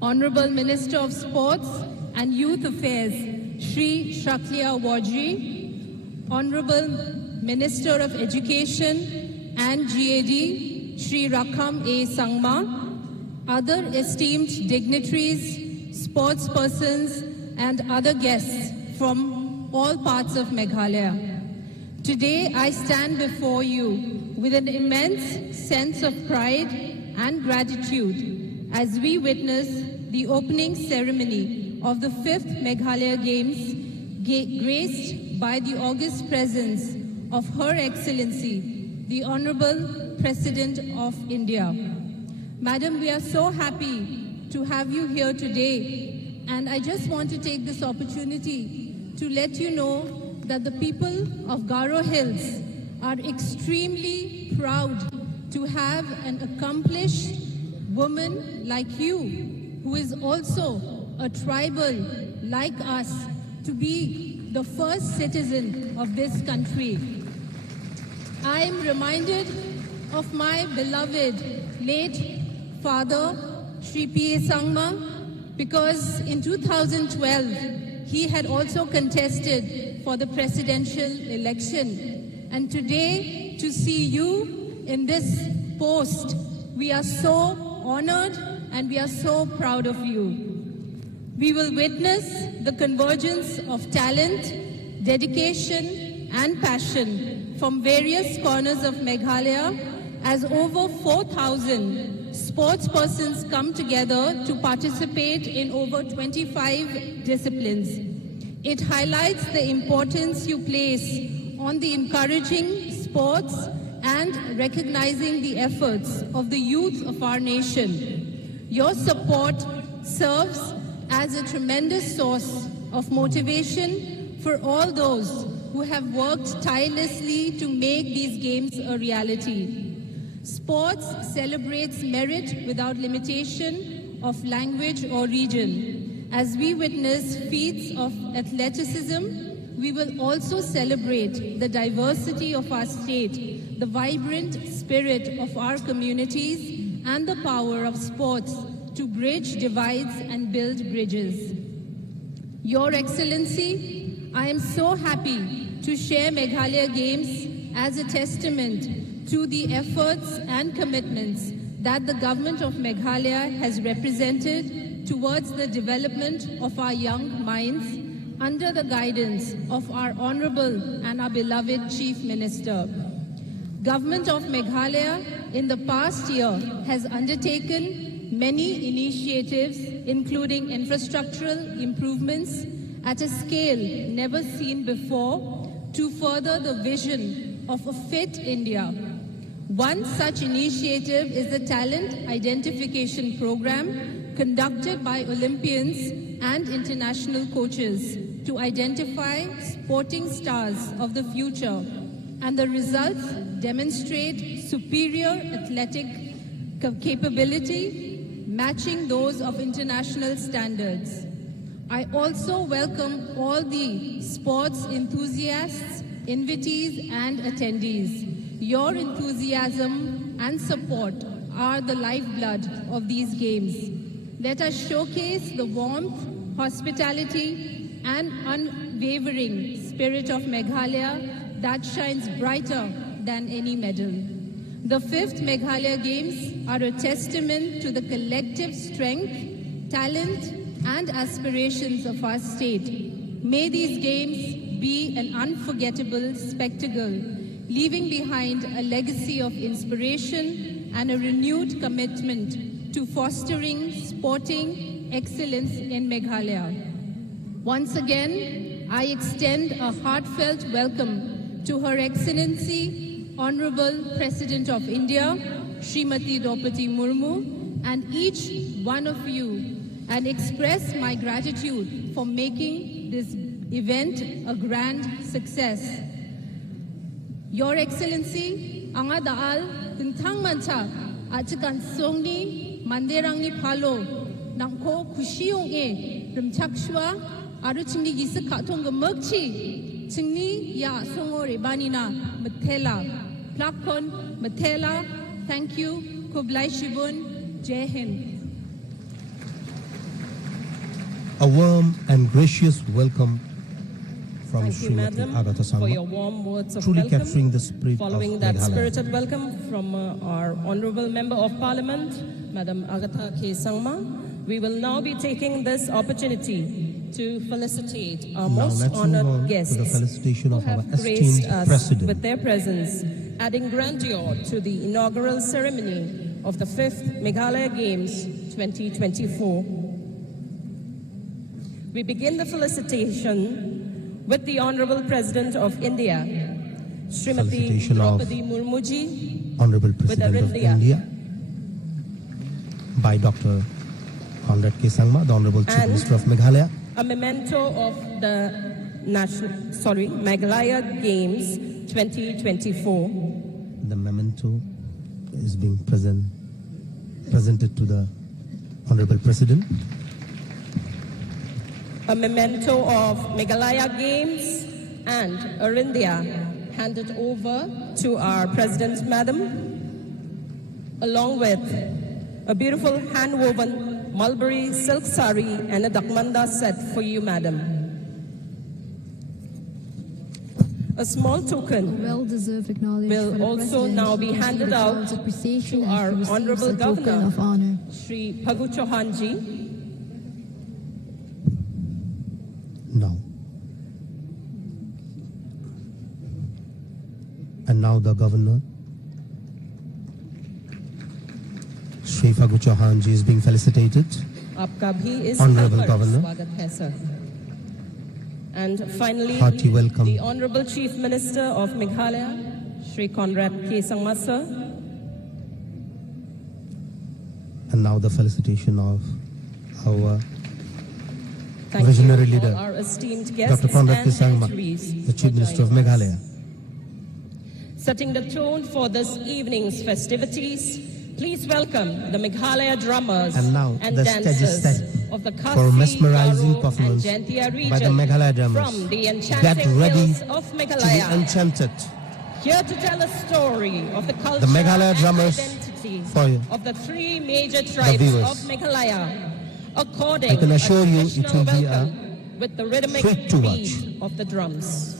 Honorable Minister of Sports and Youth Affairs, Shri Shakliya Wajri, Honorable Minister of Education and GAD, Shri Rakham A. Sangma, other esteemed dignitaries, sports persons, and other guests from all parts of Meghalaya. Today I stand before you with an immense sense of pride and gratitude as we witness the opening ceremony of the 5th Meghalaya Games, graced by the august presence of Her Excellency, the Honorable President of India. Madam, we are so happy to have you here today, and I just want to take this opportunity to let you know that the people of GARO Hills are extremely proud to have an accomplished woman like you, who is also a tribal like us, to be the first citizen of this country. I am reminded of my beloved late father, Shri P.A. Sangma, because in 2012, he had also contested for the presidential election. And today, to see you in this post, we are so honored and we are so proud of you. We will witness the convergence of talent, dedication, and passion from various corners of Meghalaya as over 4,000 sports persons come together to participate in over 25 disciplines. It highlights the importance you place on the encouraging sports and recognizing the efforts of the youth of our nation. Your support serves as a tremendous source of motivation for all those who have worked tirelessly to make these games a reality. Sports celebrates merit without limitation of language or region. As we witness feats of athleticism, we will also celebrate the diversity of our state, the vibrant spirit of our communities, and the power of sports to bridge divides and build bridges. Your Excellency, I am so happy to share Meghalaya Games as a testament to the efforts and commitments that the government of Meghalaya has represented towards the development of our young minds under the guidance of our Honorable and our beloved Chief Minister. Government of Meghalaya in the past year has undertaken many initiatives, including infrastructural improvements at a scale never seen before to further the vision of a fit India. One such initiative is the Talent Identification Program conducted by Olympians and international coaches to identify sporting stars of the future, and the results demonstrate superior athletic capability matching those of international standards. I also welcome all the sports enthusiasts, invitees and attendees. Your enthusiasm and support are the lifeblood of these games. Let us showcase the warmth, hospitality and unwavering spirit of Meghalaya that shines brighter than any medal. The 5th Meghalaya Games are a testament to the collective strength, talent and aspirations of our state. May these games be an unforgettable spectacle, leaving behind a legacy of inspiration and a renewed commitment to fostering sporting excellence in Meghalaya. Once again, I extend a heartfelt welcome to Her Excellency, Honorable President of India, Srimati Draupadi Murmu, and each one of you, and express my gratitude for making this event a grand success. Your Excellency, anga daal tentang manca acikan songni manderangni phalo nangko kushiyong e rumchakshwa aru chingni gisa katong gemukchi chingni ya songo rebanina mathela plakon mathela. Thank you. Kublai Shibun. Jai Hind. A warm and gracious welcome from Thank you, Srimati Madam, Agatha for your Sangma, warm words of truly welcome. capturing the spirit Following of that Meghalaya. spirited welcome from our Honorable Member of Parliament, Madam Agatha K. Sangma, we will now be taking this opportunity to felicitate our Now most let's move honored on guests to the felicitation who of our have graced esteemed us president. with their presence, adding grandeur to the inaugural ceremony of the 5th Meghalaya Games 2024. We begin the felicitation with the Honorable President of India, Srimati Felicitation of Draupadi Murmuji, Honorable President of India. India by Dr. Conrad K. Sangma, the Honorable Chief And Minister of Meghalaya. a memento of the Meghalaya Games 2024. The memento is being presented to the Honorable President. A memento of Meghalaya Games and India handed over to our President, Madam, along with a beautiful hand-woven mulberry silk sari and a dakmanda set for you, Madam. A small token Well-deserved acknowledgement will for the also President now be to receive handed the out crowd's appreciation to and our he receives Honorable a token Governor, of honor. Shri Phagu Chauhanji. Now. And now the Governor, Shri Phagu Chauhanji, is being felicitated. Aapka bhi is Honorable hamar Governor. swagat hai, sir. And finally, Hearty welcome. the Honorable Chief Minister of Meghalaya, Shri Conrad K. Sangma, sir. And now the felicitation of our Thank visionary you, leader, all our esteemed guests Dr. Conrad K. and Sangma, dignitaries the for Chief Minister of joining us. Meghalaya. Setting the tone for this evening's festivities, please welcome the Meghalaya drummers And now the stage is dancers set of the for Khasi, mesmerizing Garo, performance and Jaintia region by the Meghalaya drummers. from the Get enchanting ready hills of to be Meghalaya. enchanted. Here to tell a story of the culture The Meghalaya and drummers identity for you. of the three major tribes viewers. of Meghalaya, according I can assure a you it traditional will be a welcome with the rhythmic treat to watch. beat of the drums.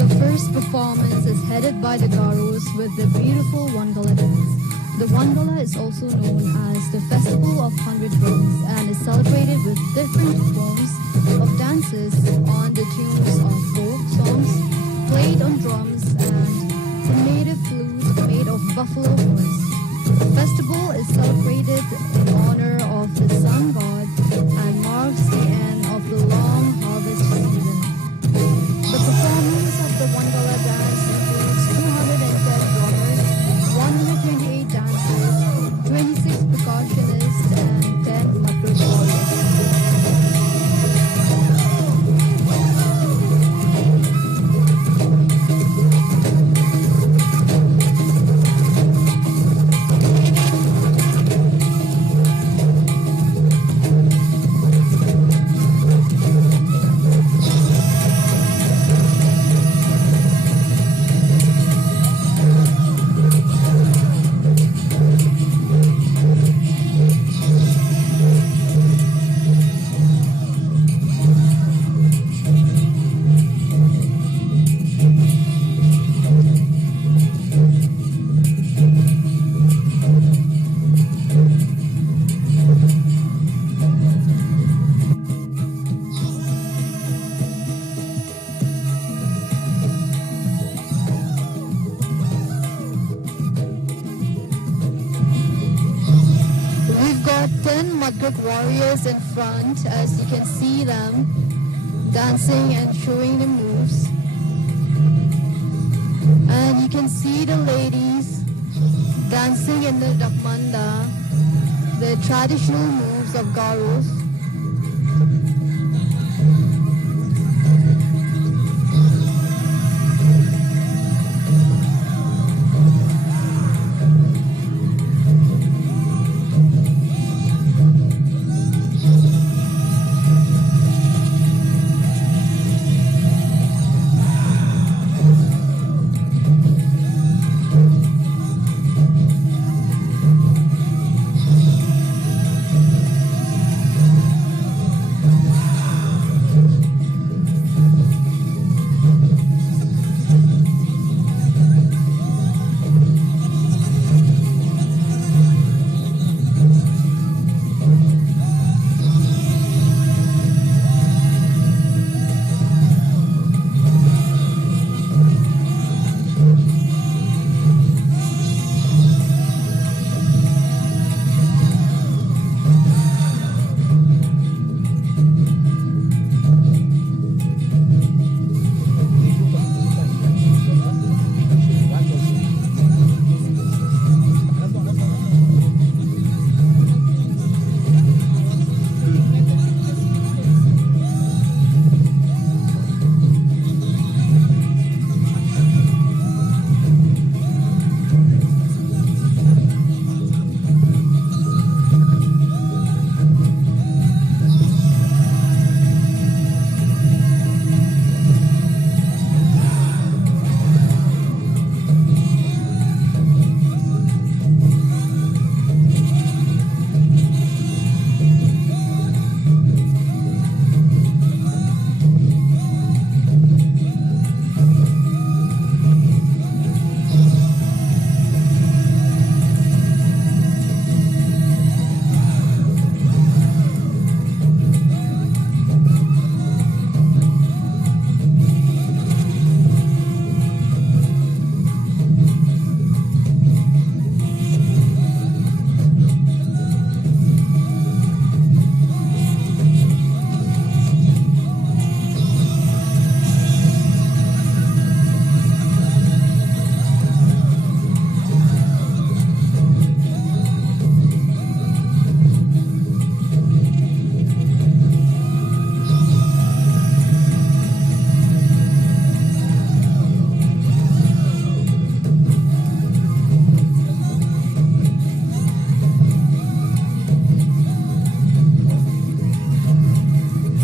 The first performance is headed by the Garos with the beautiful Wangala dance. The Wangala is also known as the Festival of 100 Drums and is celebrated with different forms of dances on the tunes of folk songs played on drums and a native flute made of buffalo horns. The festival is celebrated in honor of the sun god and marks the end of the long harvest season. The performance of the Wangala dance includes 210 drummers, 128 dancers, 26 percussionists, and 10 Madras warriors. We've got 10 Madrak warriors in front, as you can see them dancing and showing the moves. And you can see the ladies dancing in the Dakmanda, the traditional moves of Garos.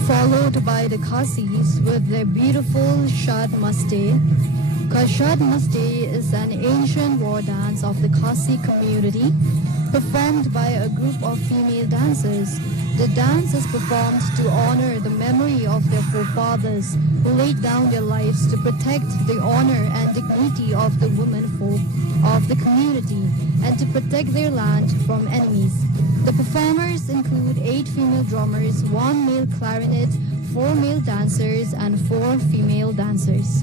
followed by the Khasis with their beautiful Shad Mastey. Shad Mastey is an ancient war dance of the Khasi community, performed by a group of female dancers. The dance is performed to honor the memory of their forefathers who laid down their lives to protect the honor and dignity of the women folk of the community and to protect their land from enemies. The performers include 8 female drummers, 1 male clarinet, 4 male dancers, and 4 female dancers.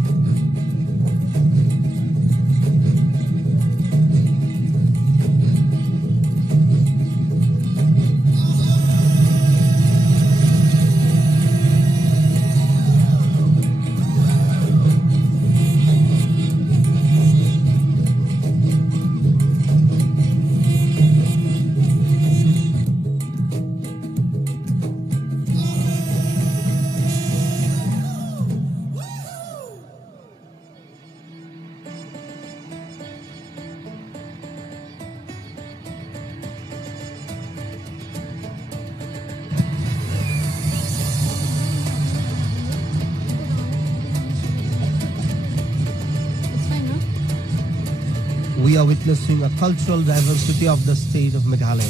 We are witnessing a cultural diversity of the state of Meghalaya.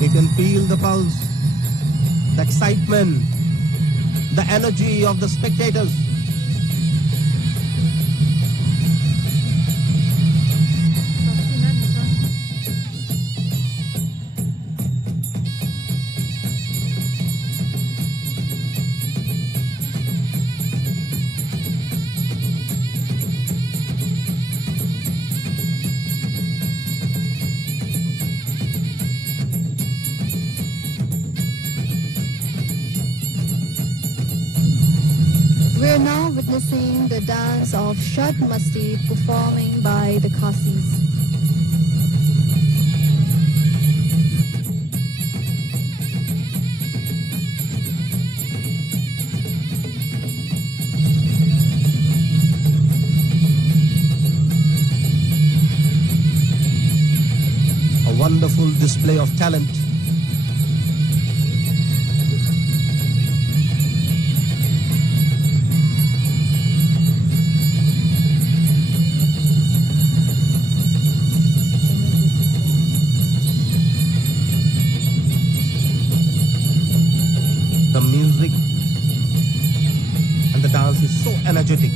We can feel the pulse, the excitement, the energy of the spectators. We are now witnessing the dance of Shad Mastey performing by the Khasis. wonderful display of talent. The music and the dance is so energetic.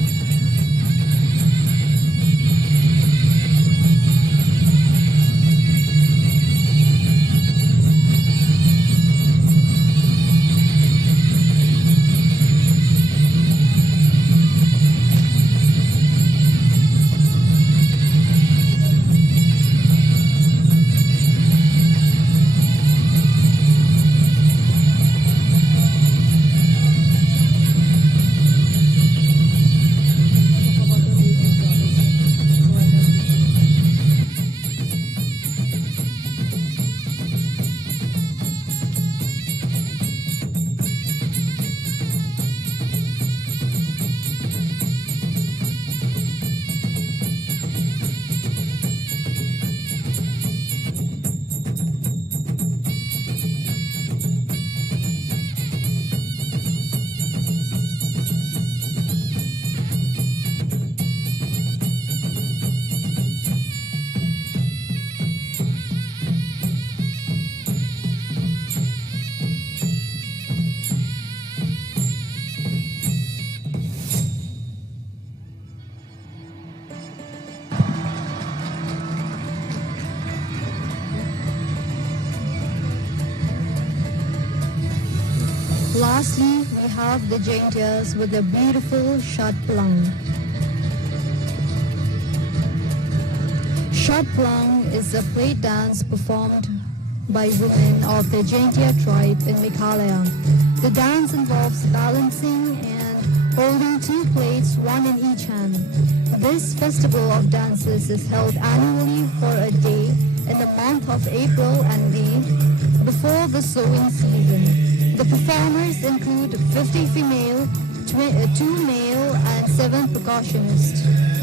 Lastly, we have the giantess with a beautiful shot plung. Shot plung is a plate dance performed by women of the Jaintia tribe in Meghalaya. The dance involves balancing and holding two plates, one in each hand. This festival of dances is held annually for a day in the month of April and May before the sowing season. The performers include 50 female, 2 male and 7 percussionists.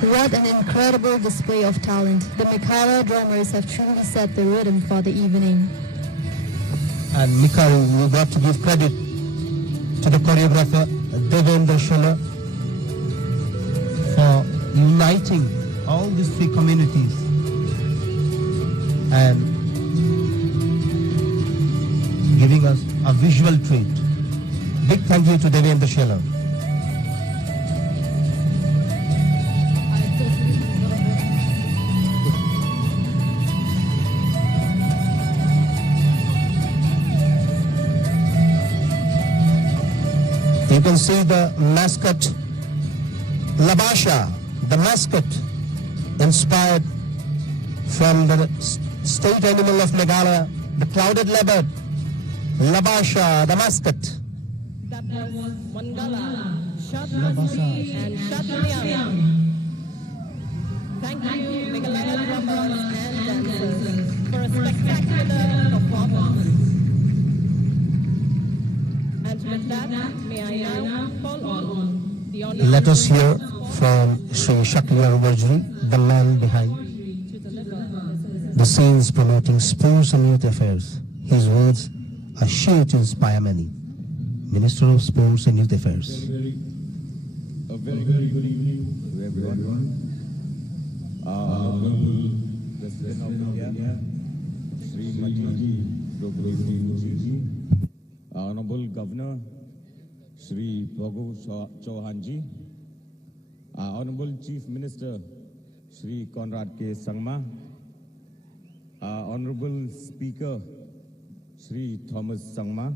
What an incredible display of talent. The Meghalaya drummers have truly set the rhythm for the evening. And Mikhail, we got to give credit to the choreographer Devendra Shala for uniting all these three communities and giving us a visual treat. Big thank you to Devendra Shala. You can see the mascot, Labasha, the mascot inspired from the state animal of Meghalaya, the clouded leopard, Labasha, the mascot. That was Wangala, Shatmasri, and Shatliang. Thank you, Meghalaya drummers and dancers, for a spectacular performance. And with that, may I now call on the honorable... Let us hear from Sri Shakliar Varjri, the man behind the scenes promoting sports and youth affairs. His words are sure to inspire many. Minister of Sports and Youth Affairs. A very good evening to everyone. Honorable President of India, Srimati Draupadi Murmu, Honorable Governor Shri Phagu Chauhanji, Honorable Chief Minister Shri Conrad K. Sangma, Honorable Speaker Shri Thomas Sangma,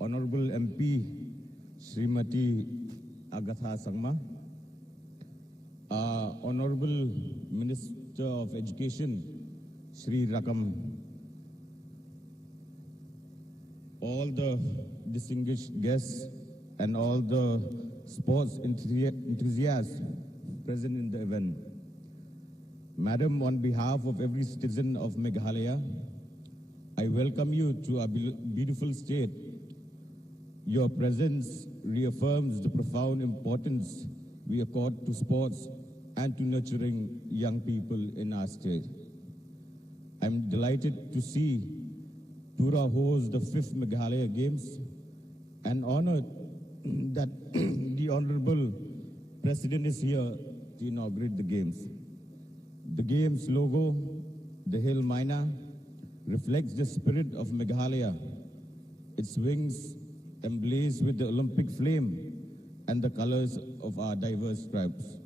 Honorable MP Srimati Agatha Sangma, Honorable Minister of Education Shri Rakam, all the distinguished guests and all the sports enthusiasts present in the event. Madam, on behalf of every citizen of Meghalaya, I welcome you to our beautiful state. Your presence reaffirms the profound importance we accord to sports and to nurturing young people in our state. I'm delighted to see TURA host the 5th Meghalaya Games and honored that the Honorable President is here to inaugurate the Games. The Games logo, the Hill Maina, reflects the spirit of Meghalaya. Its wings emblazed with the Olympic flame and the colors of our diverse tribes,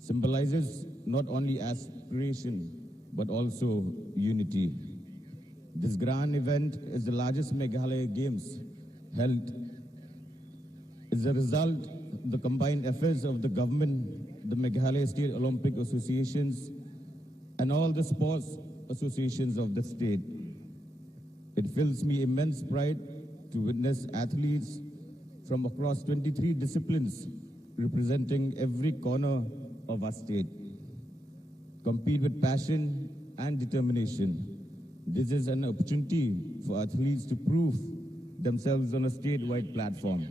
symbolizes not only aspiration but also unity. This grand event is the largest Meghalaya Games held. It's a result of the combined efforts of the government, the Meghalaya State Olympic Associations, and all the sports associations of the state. It fills me immense pride to witness athletes from across 23 disciplines representing every corner of our state compete with passion and determination. This is an opportunity for athletes to prove themselves on a statewide platform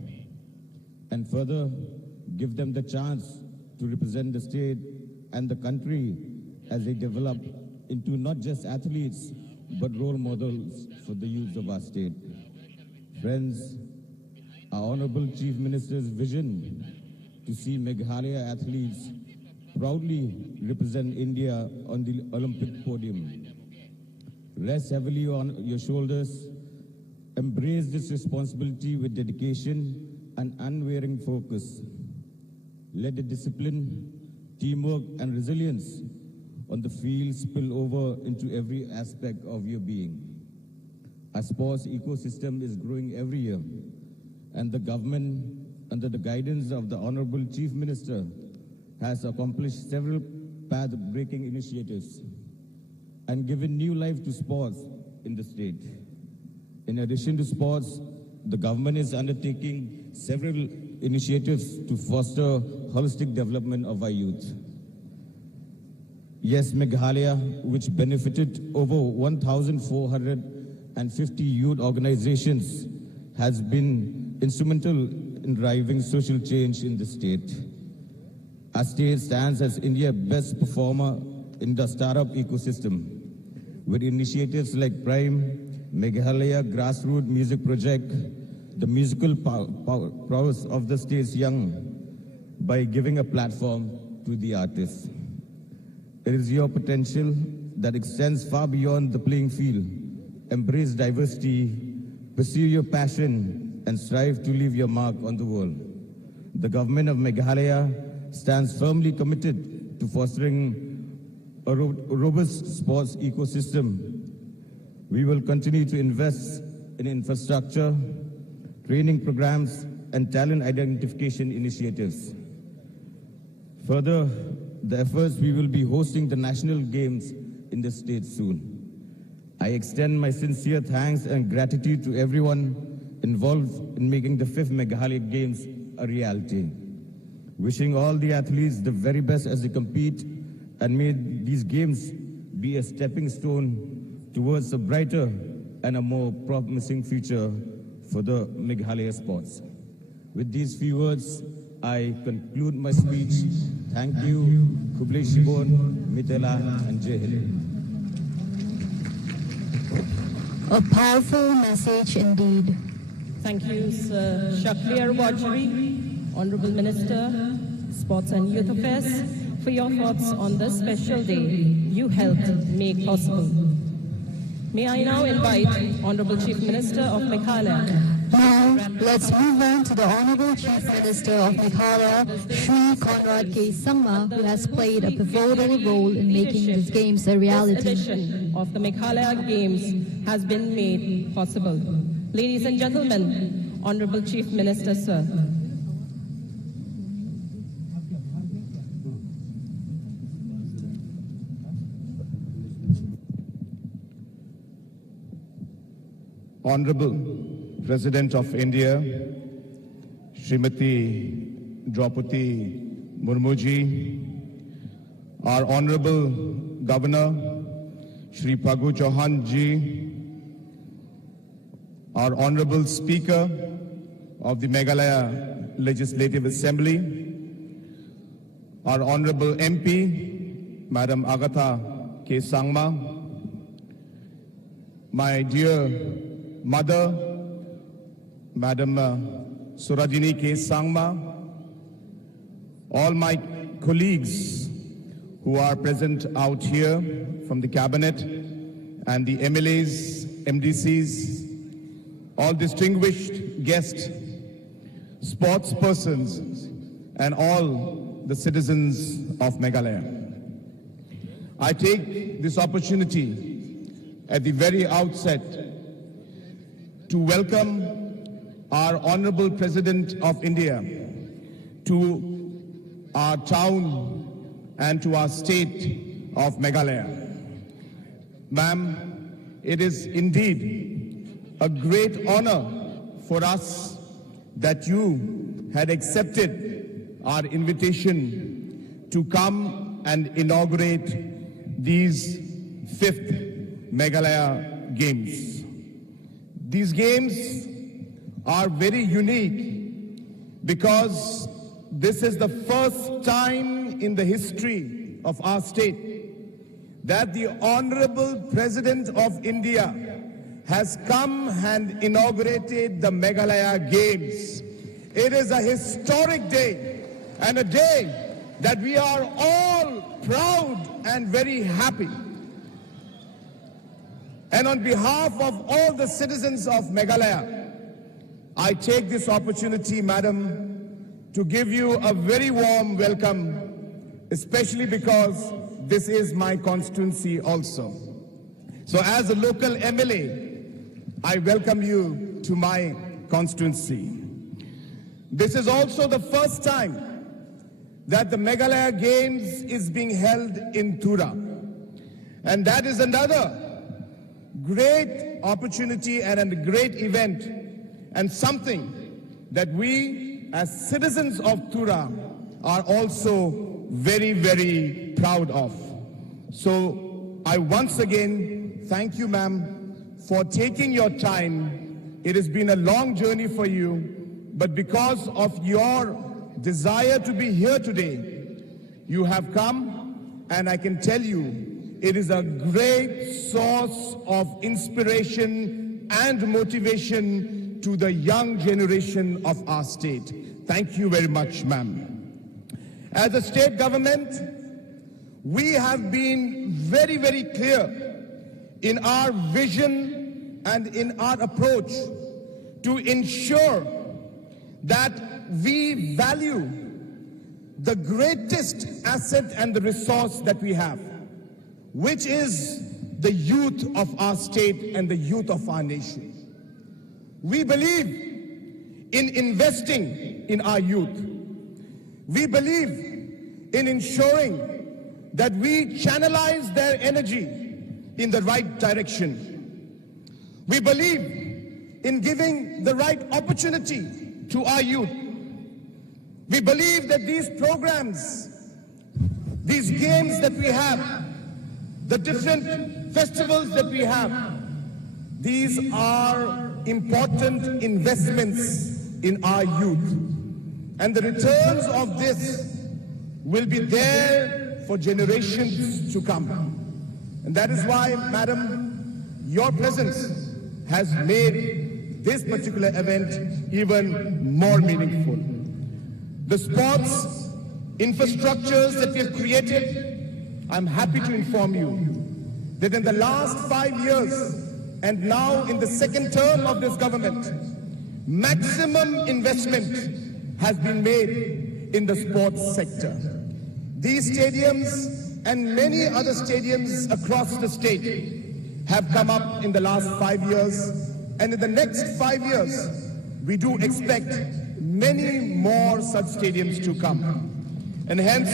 and further give them the chance to represent the state and the country as they develop into not just athletes but role models for the youth of our state. Friends, our Honorable Chief Minister's vision to see Meghalaya athletes proudly represent India on the Olympic podium rests heavily on your shoulders. Embrace this responsibility with dedication and unwavering focus. Let the discipline, teamwork, and resilience on the field spill over into every aspect of your being. Our sports ecosystem is growing every year, and the government, under the guidance of the Honorable Chief Minister, has accomplished several path-breaking initiatives and given new life to sports in the state. In addition to sports, the government is undertaking several initiatives to foster holistic development of our youth. Yes, Meghalaya, which benefited over 1,450 youth organizations, has been instrumental in driving social change in the state. Our state stands as India's best performer in the startup ecosystem, with initiatives like Prime, Meghalaya Grassroots Music Project, the musical prowess of the state's young by giving a platform to the artists. It is your potential that extends far beyond the playing field. Embrace diversity, pursue your passion, and strive to leave your mark on the world. The government of Meghalaya stands firmly committed to fostering a robust sports ecosystem. We will continue to invest in infrastructure, training programs, and talent identification initiatives. Further, the efforts we will be hosting the national games in the state soon. I extend my sincere thanks and gratitude to everyone involved in making the 5th Meghalaya Games a reality. Wishing all the athletes the very best as they compete, and may these games be a stepping stone towards a brighter and a more promising future for the Meghalaya sports. With these few words, I conclude my speech. Thank you, Kublai Shibon, Mitela, and Jai Hind. A powerful message indeed. Thank you, Sir Shaklir Wajri, Honorable Minister, Sports and Youth Affairs, for your thoughts on this special day you helped make possible. May I now invite Honorable Chief Minister of Meghalaya. Now, let's move on to the Honorable Chief Minister of Meghalaya, Shri Conrad K. Sangma, who has played a pivotal role in making these games a reality. This edition of the Meghalaya Games has been made possible. Ladies and gentlemen, Honorable Chief Minister, sir. Honorable President of India, Srimati Draupadi Murmuji, our Honorable Governor, Shri Phagu Chauhan ji, our Honorable Speaker of the Meghalaya Legislative Assembly, our Honorable MP, Madam Agatha K. Sangma, my dear Mother, Madam Surajini K. Sangma, all my colleagues who are present out here from the Cabinet and the MLAs, MDCs, all distinguished guests, sports persons, and all the citizens of Meghalaya. I take this opportunity at the very outset to welcome our Honorable President of India to our town and to our state of Meghalaya. Ma'am, it is indeed a great honor for us that you had accepted our invitation to come and inaugurate these 5th Meghalaya Games. These games are very unique because this is the first time in the history of our state that the Honorable President of India has come and inaugurated the Meghalaya Games. It is a historic day and a day that we are all proud and very happy. And on behalf of all the citizens of Meghalaya, I take this opportunity, Madam, to give you a very warm welcome, especially because this is my constituency also. So as a local MLA, I welcome you to my constituency. This is also the first time that the Meghalaya Games is being held in TURA. And that is another great opportunity and a great event, and something that we as citizens of TURA are also very, very proud of. So I once again thank you, ma'am, for taking your time. It has been a long journey for you, but because of your desire to be here today, you have come, and I can tell you, it is a great source of inspiration and motivation to the young generation of our state. Thank you very much, ma'am. As a state government, we have been very, very clear in our vision and in our approach to ensure that we value the greatest asset and the resource that we have, which is the youth of our state and the youth of our nation. We believe in investing in our youth. We believe in ensuring that we channelize their energy in the right direction. We believe in giving the right opportunity to our youth. We believe that these programs, these games that we have, the different festivals that we have, these are important investments in our youth. And the returns of this will be there for generations to come. And that is why, Madam, your presence has made this particular event even more meaningful. The sports infrastructures that we have created, I'm happy to inform you that in the last 5 years and now in the second term of this government, maximum investment has been made in the sports sector. These stadiums and many other stadiums across the state have come up in the last 5 years, and in the next 5 years, we do expect many more such stadiums to come. And hence,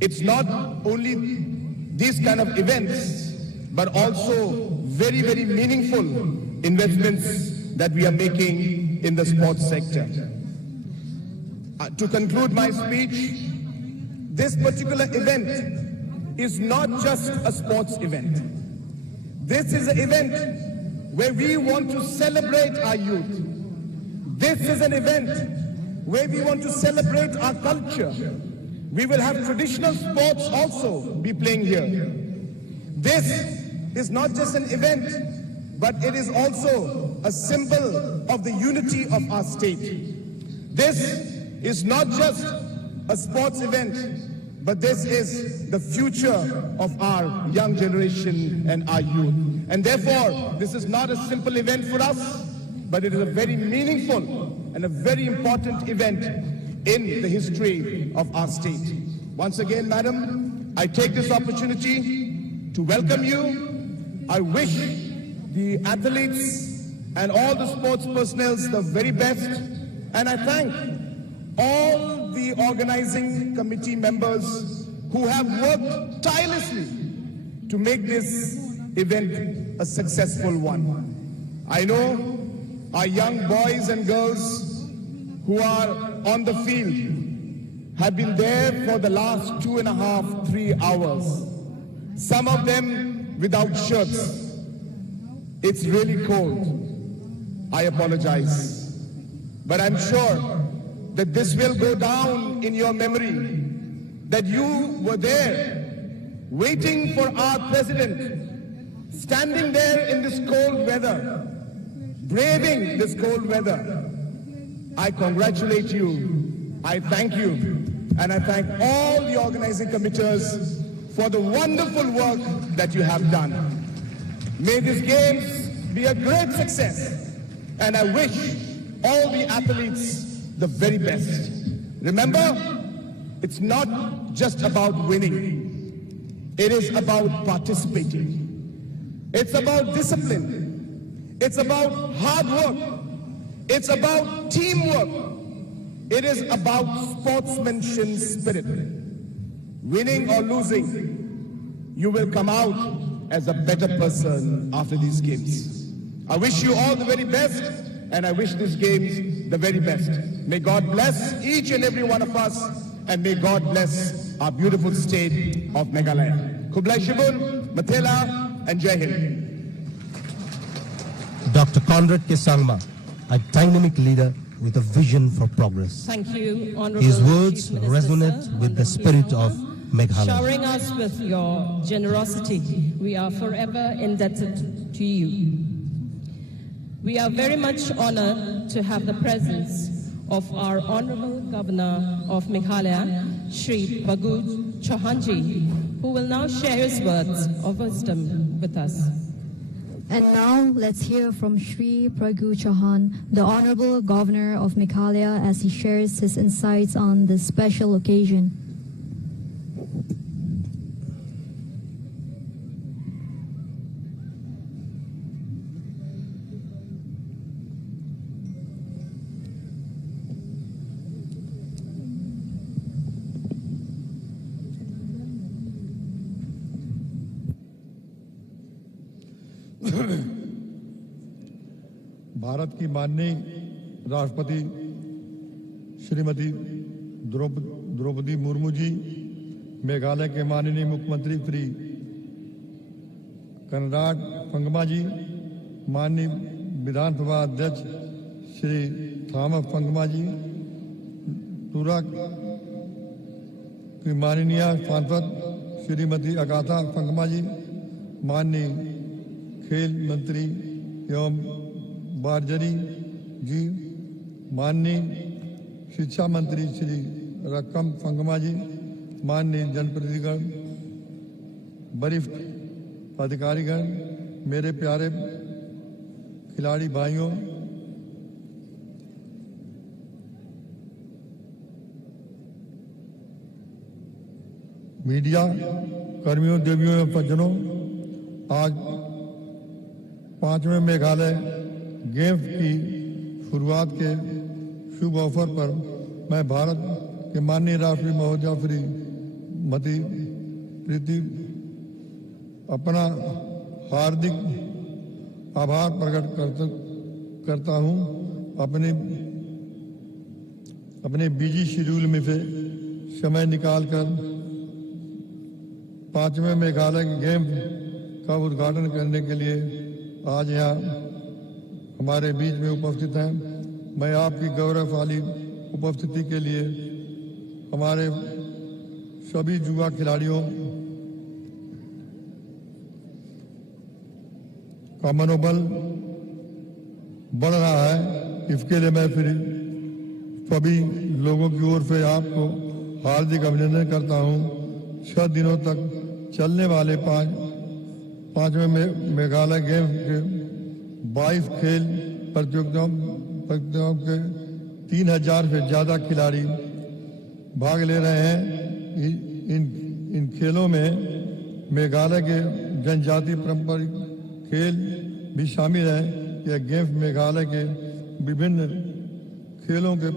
it's not only these kind of events, but also very, very meaningful investments that we are making in the sports sector. To conclude my speech, this particular event is not just a sports event. This is an event where we want to celebrate our youth. This is an event where we want to celebrate our culture. We will have traditional sports also be playing here. This is not just an event, but it is also a symbol of the unity of our state. This is not just a sports event, but this is the future of our young generation and our youth. And therefore, this is not a simple event for us, but it is a very meaningful and a very important event in the history of our state. Once again, Madam, I take this opportunity to welcome you. I wish the athletes and all the sports personnel the very best, and I thank all the organizing committee members who have worked tirelessly to make this event a successful one. I know our young boys and girls who are on the field have been there for the last 2.5, 3 hours. Some of them without shirts. It's really cold. I apologize. But I'm sure that this will go down in your memory, that you were there waiting for our president, standing there in this cold weather, braving this cold weather. I congratulate you, I thank you, and I thank all the organizing committees for the wonderful work that you have done. May these games be a great success, and I wish all the athletes the very best. Remember, it's not just about winning. It is about participating. It's about discipline. It's about hard work. It's about teamwork. It is about sportsmanship spirit. Winning or losing, you will come out as a better person after these games. I wish you all the very best, and I wish these games the very best. May God bless each and every one of us, and may God bless our beautiful state of Meghalaya. Kublai Shibun, Mathela, and Jai Hind. Dr. Conrad K. Sangma, a dynamic leader with a vision for progress. Thank you, Honorable His words Chief Minister, resonate sir, with the spirit of Meghalaya. showering us with your generosity. We are forever indebted to you. We are very much honored to have the presence of our Honorable Governor of Meghalaya, Shri Praghu Chauhanji, who will now share his words of wisdom with us. And now let's hear from Shri Praghu Chauhan, the Honorable Governor of Meghalaya, as he shares his insights on this special occasion. Bharat की माननीय राष्ट्रपति श्रीमती द्रौपदी मुर्मू जी, मेघालय के माननीय मुख्यमंत्री श्री कनराड फंगमा जी, माननीय विधानसभा अध्यक्ष Shri Thomas फंगमा जी, टूरा की माननीय सांसद श्रीमती अगाथा फंगमा जी, माननीय खेल मंत्री एवं बारजरी जी, माननीय शिक्षा मंत्री श्री रकम फंगमा जी, माननीय जनप्रतिनिधिगण, वरिष्ठ अधिकारीगण, मेरे प्यारे खिलाड़ी भाइयों, मीडिया कर्मियों, देवियों एवं सज्जनों, आज 5वें मेघालय गेम्स की शुरुआत के शुभ अवसर पर मैं भारत के माननीय राष्ट्रपति महोदया श्री मती प्रीति अपना हार्दिक आभार प्रकट करता हूं। अपने बिजी शेड्यूल में से समय निकालकर 5वें मेघालय गेम्स का उद्घाटन करने के लिए आज यहाँ हमारे बीच में उपस्थित हैं। मैं आपकी गौरवशाली उपस्थिति के लिए हमारे सभी युवा खिलाड़ियों का मनोबल बढ़ रहा है, इसके लिए मैं फिर सभी लोगों की ओर से आपको हार्दिक अभिनंदन करता हूं। 6 दिनों तक चलने वाले 5वें मेघालय गेम्स के 22 खेल प्रतियोगिताओं के 3000 से ज्यादा खिलाड़ी भाग ले रहे हैं। इन खेलों में मेघालय के जनजातीय पारंपरिक खेल भी शामिल है। यह गेम्स मेघालय के विभिन्न खेलों के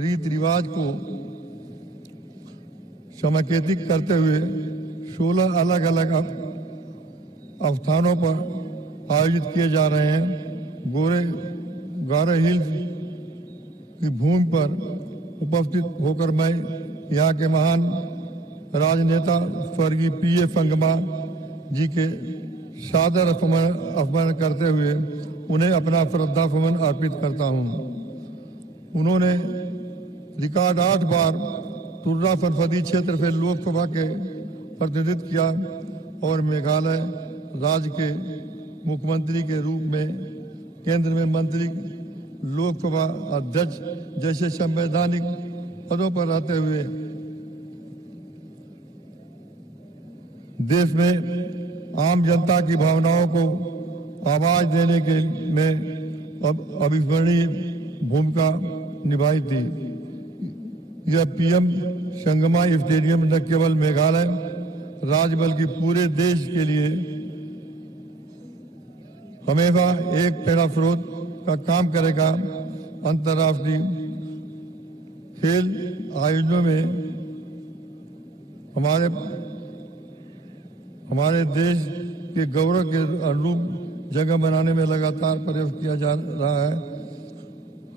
रीति रिवाज को समेकित करते हुए 16 अलग अलग स्थानों पर आयोजित किए जा रहे हैं। गारो हिल्स की भूमि पर उपस्थित होकर मैं यहाँ के महान राजनेता स्वर्गीय पीए फंगमा जी के सादर अपमान करते हुए उन्हें अपना श्रद्धा सुमन अर्पित करता हूँ। उन्होंने रिकॉर्ड 8 बार तुर्रा संसदीय क्षेत्र से लोकसभा के प्रतिनिधित्व किया और मेघालय राज्य के मुख्यमंत्री के रूप में, केंद्र में मंत्री, लोकसभा अध्यक्ष जैसे संवैधानिक पदों पर रहते हुए देश में आम जनता की भावनाओं को आवाज देने के में अविस्मरणीय भूमिका निभाई थी। यह पीएम संगमा स्टेडियम न केवल मेघालय राज्य बल्कि पूरे देश के लिए हमेशा एक प्रेरणा स्रोत का काम करेगा। अंतर्राष्ट्रीय खेल आयोजनों में हमारे देश के गौरव के अनुरूप जगह बनाने में लगातार प्रयास किया जा रहा है।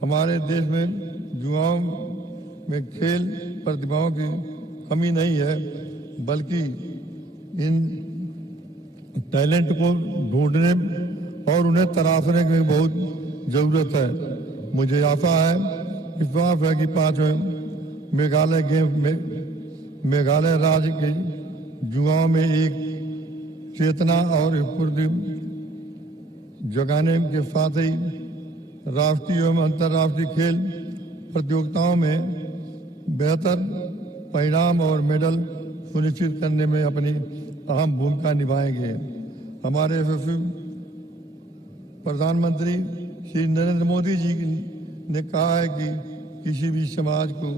हमारे देश में युवाओं में खेल प्रतिभाओं की कमी नहीं है, बल्कि इन टैलेंट को ढूंढने और उन्हें तराशने की बहुत जरूरत है। मुझे आशा है, विश्वास है कि 5वें मेघालय गेम्स में मेघालय राज्य के युवाओं में एक चेतना और स्फूर्ति जगाने के साथ ही राष्ट्रीय एवं अंतर्राष्ट्रीय खेल प्रतियोगिताओं में बेहतर परिणाम और मेडल सुनिश्चित करने में अपनी अहम भूमिका निभाएंगे। हमारे यशस्वी प्रधानमंत्री श्री नरेंद्र मोदी जी ने कहा है कि किसी भी समाज को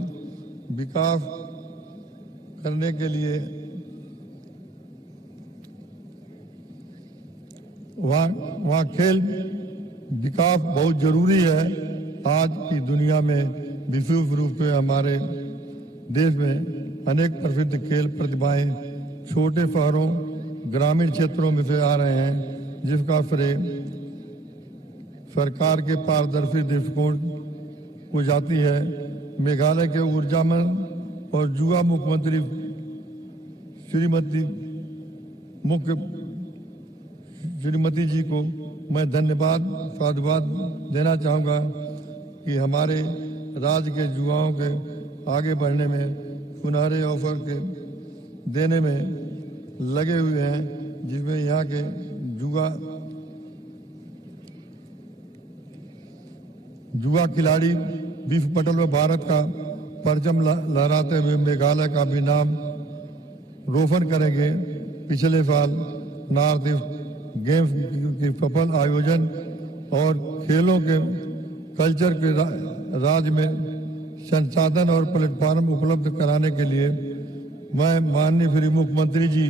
विकास करने के लिए वहाँ खेल विकास बहुत जरूरी है। आज की दुनिया में विशेष रूप से हमारे देश में अनेक प्रसिद्ध खेल प्रतिभाएं छोटे शहरों, ग्रामीण क्षेत्रों में से आ रहे हैं। जिसका श्रेय सरकार के पारदर्शी दृष्टिकोण को जाती है। मेघालय के ऊर्जामन और युवा मुख्यमंत्री श्रीमती जी को मैं धन्यवाद साधुवाद देना चाहूँगा कि हमारे राज्य के युवाओं के आगे बढ़ने में सुनहरे अवसर के देने में लगे हुए हैं, जिसमें यहाँ के युवा खिलाड़ी विश्व पटल में भारत का परचम लहराते हुए मेघालय का भी नाम रोशन करेंगे। पिछले साल नॉर्थ ईस्ट गेम्स की सफल आयोजन और खेलों के कल्चर के राज्य में संसाधन और प्लेटफॉर्म उपलब्ध कराने के लिए मैं माननीय श्री मुख्यमंत्री जी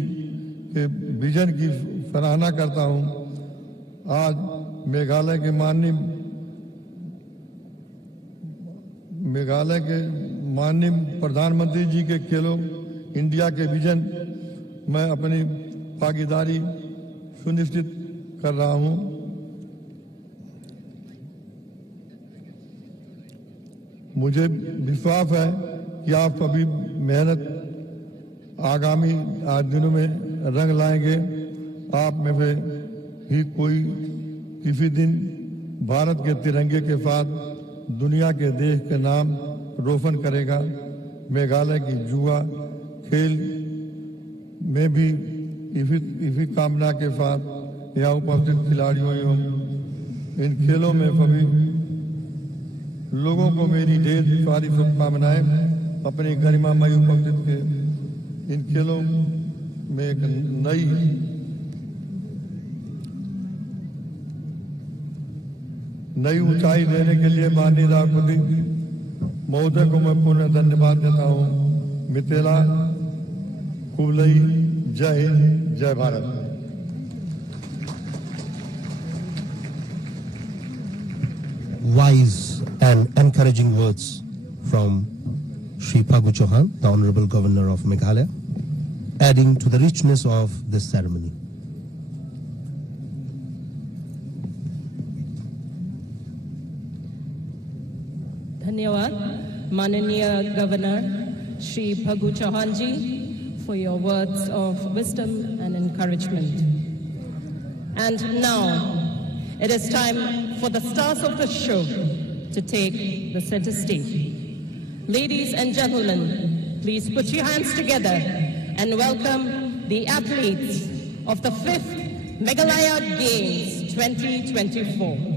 के विजन की सराहना करता हूं। आज मेघालय के माननीय प्रधानमंत्री जी के खेलो इंडिया के विजन में अपनी भागीदारी सुनिश्चित कर रहा हूं। मुझे विश्वास है कि आप सभी मेहनत आगामी दिनों में रंग लाएंगे। आप में से ही कोई किसी दिन भारत के तिरंगे के साथ दुनिया के देश के नाम रोशन करेगा। मेघालय की युवा खेल में भी इसी कामना के साथ यहाँ उपस्थित खिलाड़ियों एवं इन खेलों में सभी लोगों को मेरी ढेर सारी शुभकामनाएं। अपनी गरिमामयी उपस्थित के इन खेलों में एक नई ऊंचाई देने के लिए माननीय राष्ट्रपति महोदय को मैं पुनः धन्यवाद देता हूँ। मितेला कुबलई, जय हिंद, जय Bharat. Wise and encouraging words from Shri Phagu Chauhan, the Honorable Governor of Meghalaya, adding to the richness of this ceremony. Dhanyawad, Mananiya Governor Shri Phagu Chauhan ji, for your words of wisdom and encouragement. And now, it is time for the stars of the show to take the center stage. Ladies and gentlemen, please put your hands together and welcome the athletes of the 5th Meghalaya Games 2024.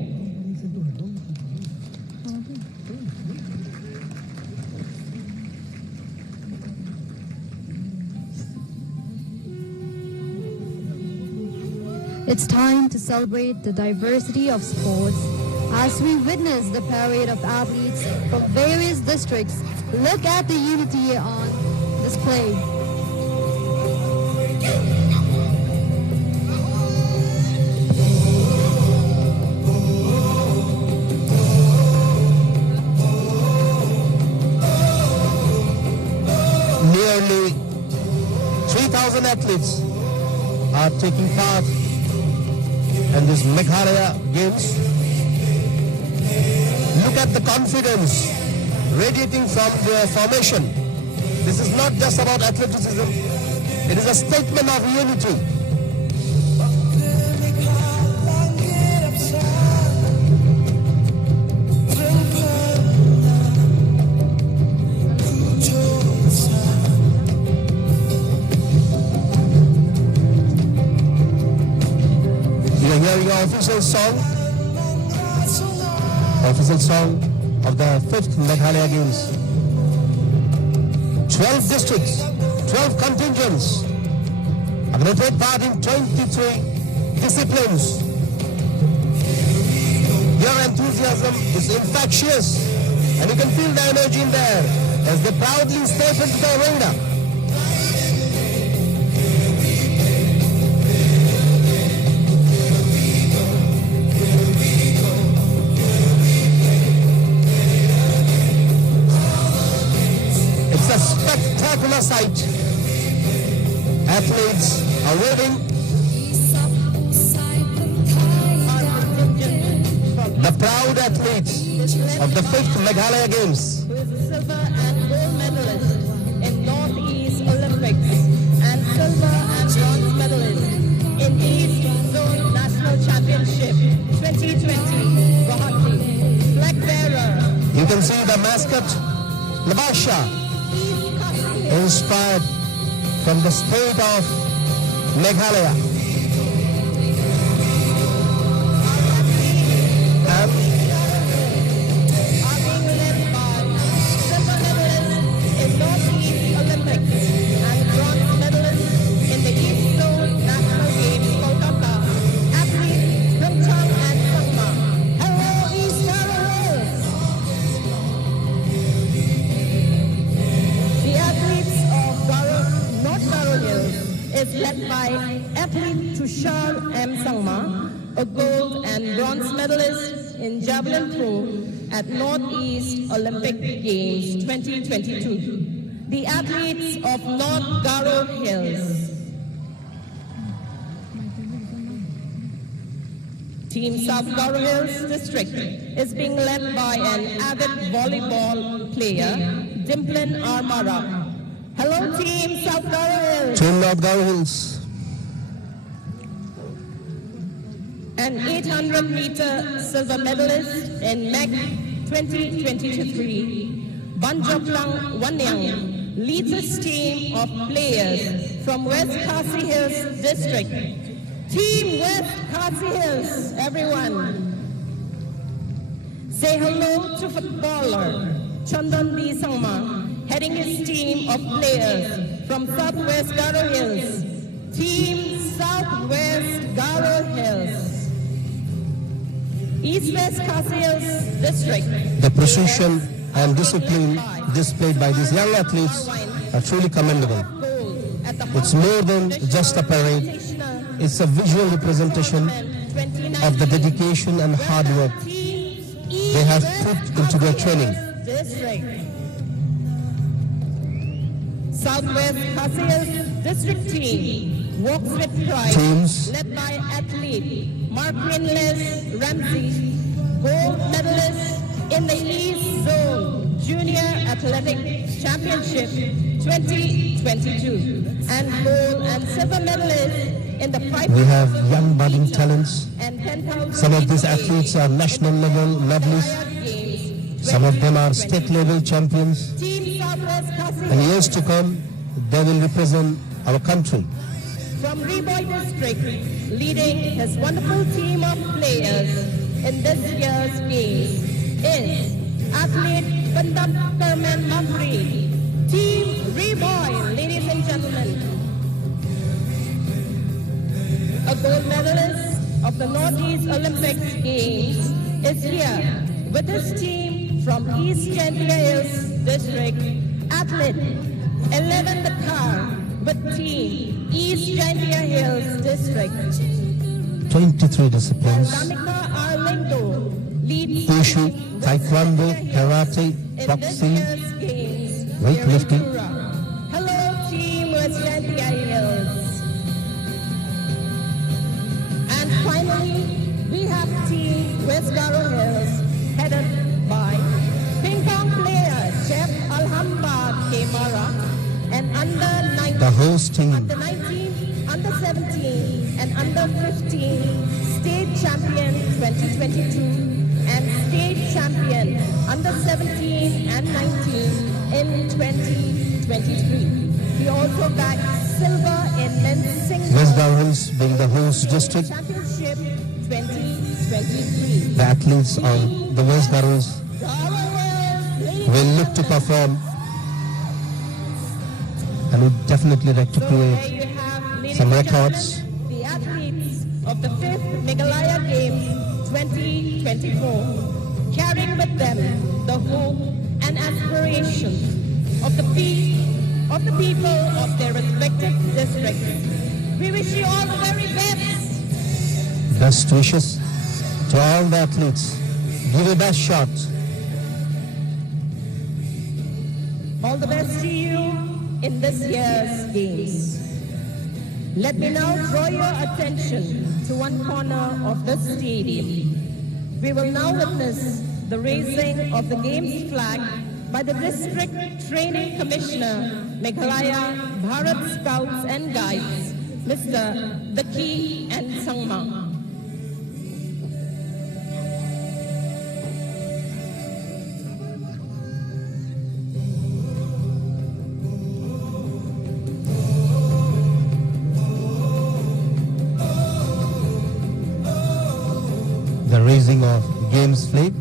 It's time to celebrate the diversity of sports as we witness the parade of athletes from various districts. Look at the unity on display. Nearly 3,000 athletes are taking part in this Meghalaya Games. Look at the confidence radiating from their formation. This is not just about athleticism, it is a statement of unity. We are hearing our official song of the 5th Meghalaya Games. 12 districts, 12 contingents are going to take part in 23 disciplines. Your enthusiasm is infectious and you can feel the energy in there as they proudly step into the arena. It's a spectacular sight. Athletes are waving the proud athletes of the 5th Meghalaya Games. Who is a silver and gold medalist in Northeast Olympics and silver and bronze medalist in East Zone National Championship 2020, Guwahati. Flag bearer. You can see the mascot, Labasha, inspired from the state of Meghalaya. And are being led by silver medalist in Northeast Olympics and bronze medalist in the East Zone National Games, Kolkata, athletes Pyeongchang and Sangma. Hello, East Garo Hills! The athletes of North Garo Hills is led by athlete Tushar M. Sangma, a gold and bronze medalist in javelin throw at Northeast Olympic Games 2022. The athletes of North Garo Hills. Team South Garo Hills District is being led by an avid volleyball player, Dimplin Armara. Hello, Team South Garo Hills. Team North Garo Hills. An 800-meter silver medalist in MEG 2023, Banjoplang Wanyang leads his team of players from West Khasi Hills District. Team West Khasi Hills, everyone. Say hello to footballer Chandan D. Sangma, heading his team of players from Southwest Garo Hills. Team Southwest Garo Hills. East-West Khasi Hills District. The precision and discipline displayed by these young athletes are truly commendable. It's more than just a parade. It's a visual representation of the dedication and hard work they have put into their training. Southwest Khasi Hills District team walks with pride, Teams led by athlete Marquinles Ramsey, gold medalist in the East Zone Junior Athletics Championship 2022 and gold and silver medalist in the 5. We have young budding talents. And 10,000 Some of these athletes are national level medalists. Some of them are state level champions. Team Southwest Khasi And years to come, they will represent our country. from Reboy District, leading his wonderful team of players in this year's games is athlete Bandap Kerman Mafri. Team Reboy, ladies and gentlemen. A gold medalist of the Northeast Olympics Games is here with his team from East Chandia Hills District, athlete 11 the car with team East Chandia Hills District. 23 disciplines: Kamika Arlindo leads Wushu, Taekwondo, Karate, Boxing, weightlifting. Hello, team West Chandia Hills. And finally, we have team West Garo Hills, headed by ping pong player Chef Alhamba Kemara and under 19, The host team. under 19, under 17, and under 15 state champion 2022 and state champion under 17 and 19 in 2023. He also bagged silver in men's singles West Garo Hills being the host district. championship 2023. The athletes of the West Garo Hills will look to perform and would definitely like to create some records. The athletes of the 5th Meghalaya Games 2024, carrying with them the hope and aspirations of the people of their respective districts. We wish you all the very best. Best wishes to all the athletes. Give your best shot. All the best to you in this year's games. Let me now draw your attention to one corner of the stadium. We will now witness the raising of the Games flag by the District Training Commissioner, Meghalaya Bharat Scouts and Guides, Mr. Daki and Sangma. The raising of Games flag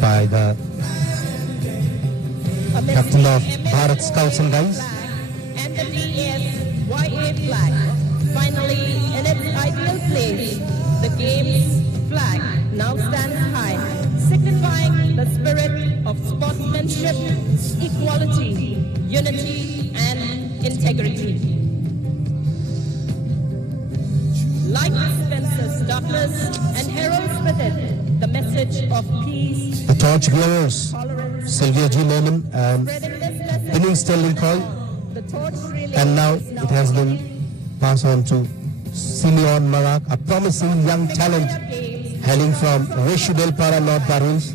by the captain of Bharat Scouts and Guides. And the DSYA flag. Finally, in its ideal place, the Games flag now stands high, signifying the spirit of sportsmanship, equality, unity, and integrity. Light dispenses darkness and heralds with it the message of peace. The torch bearers, Sylvia G. Norman and Winning Sterling Coy. And now it has been passed on to Simeon Marak, a promising young talent hailing from Reshudel-Para, North Barils.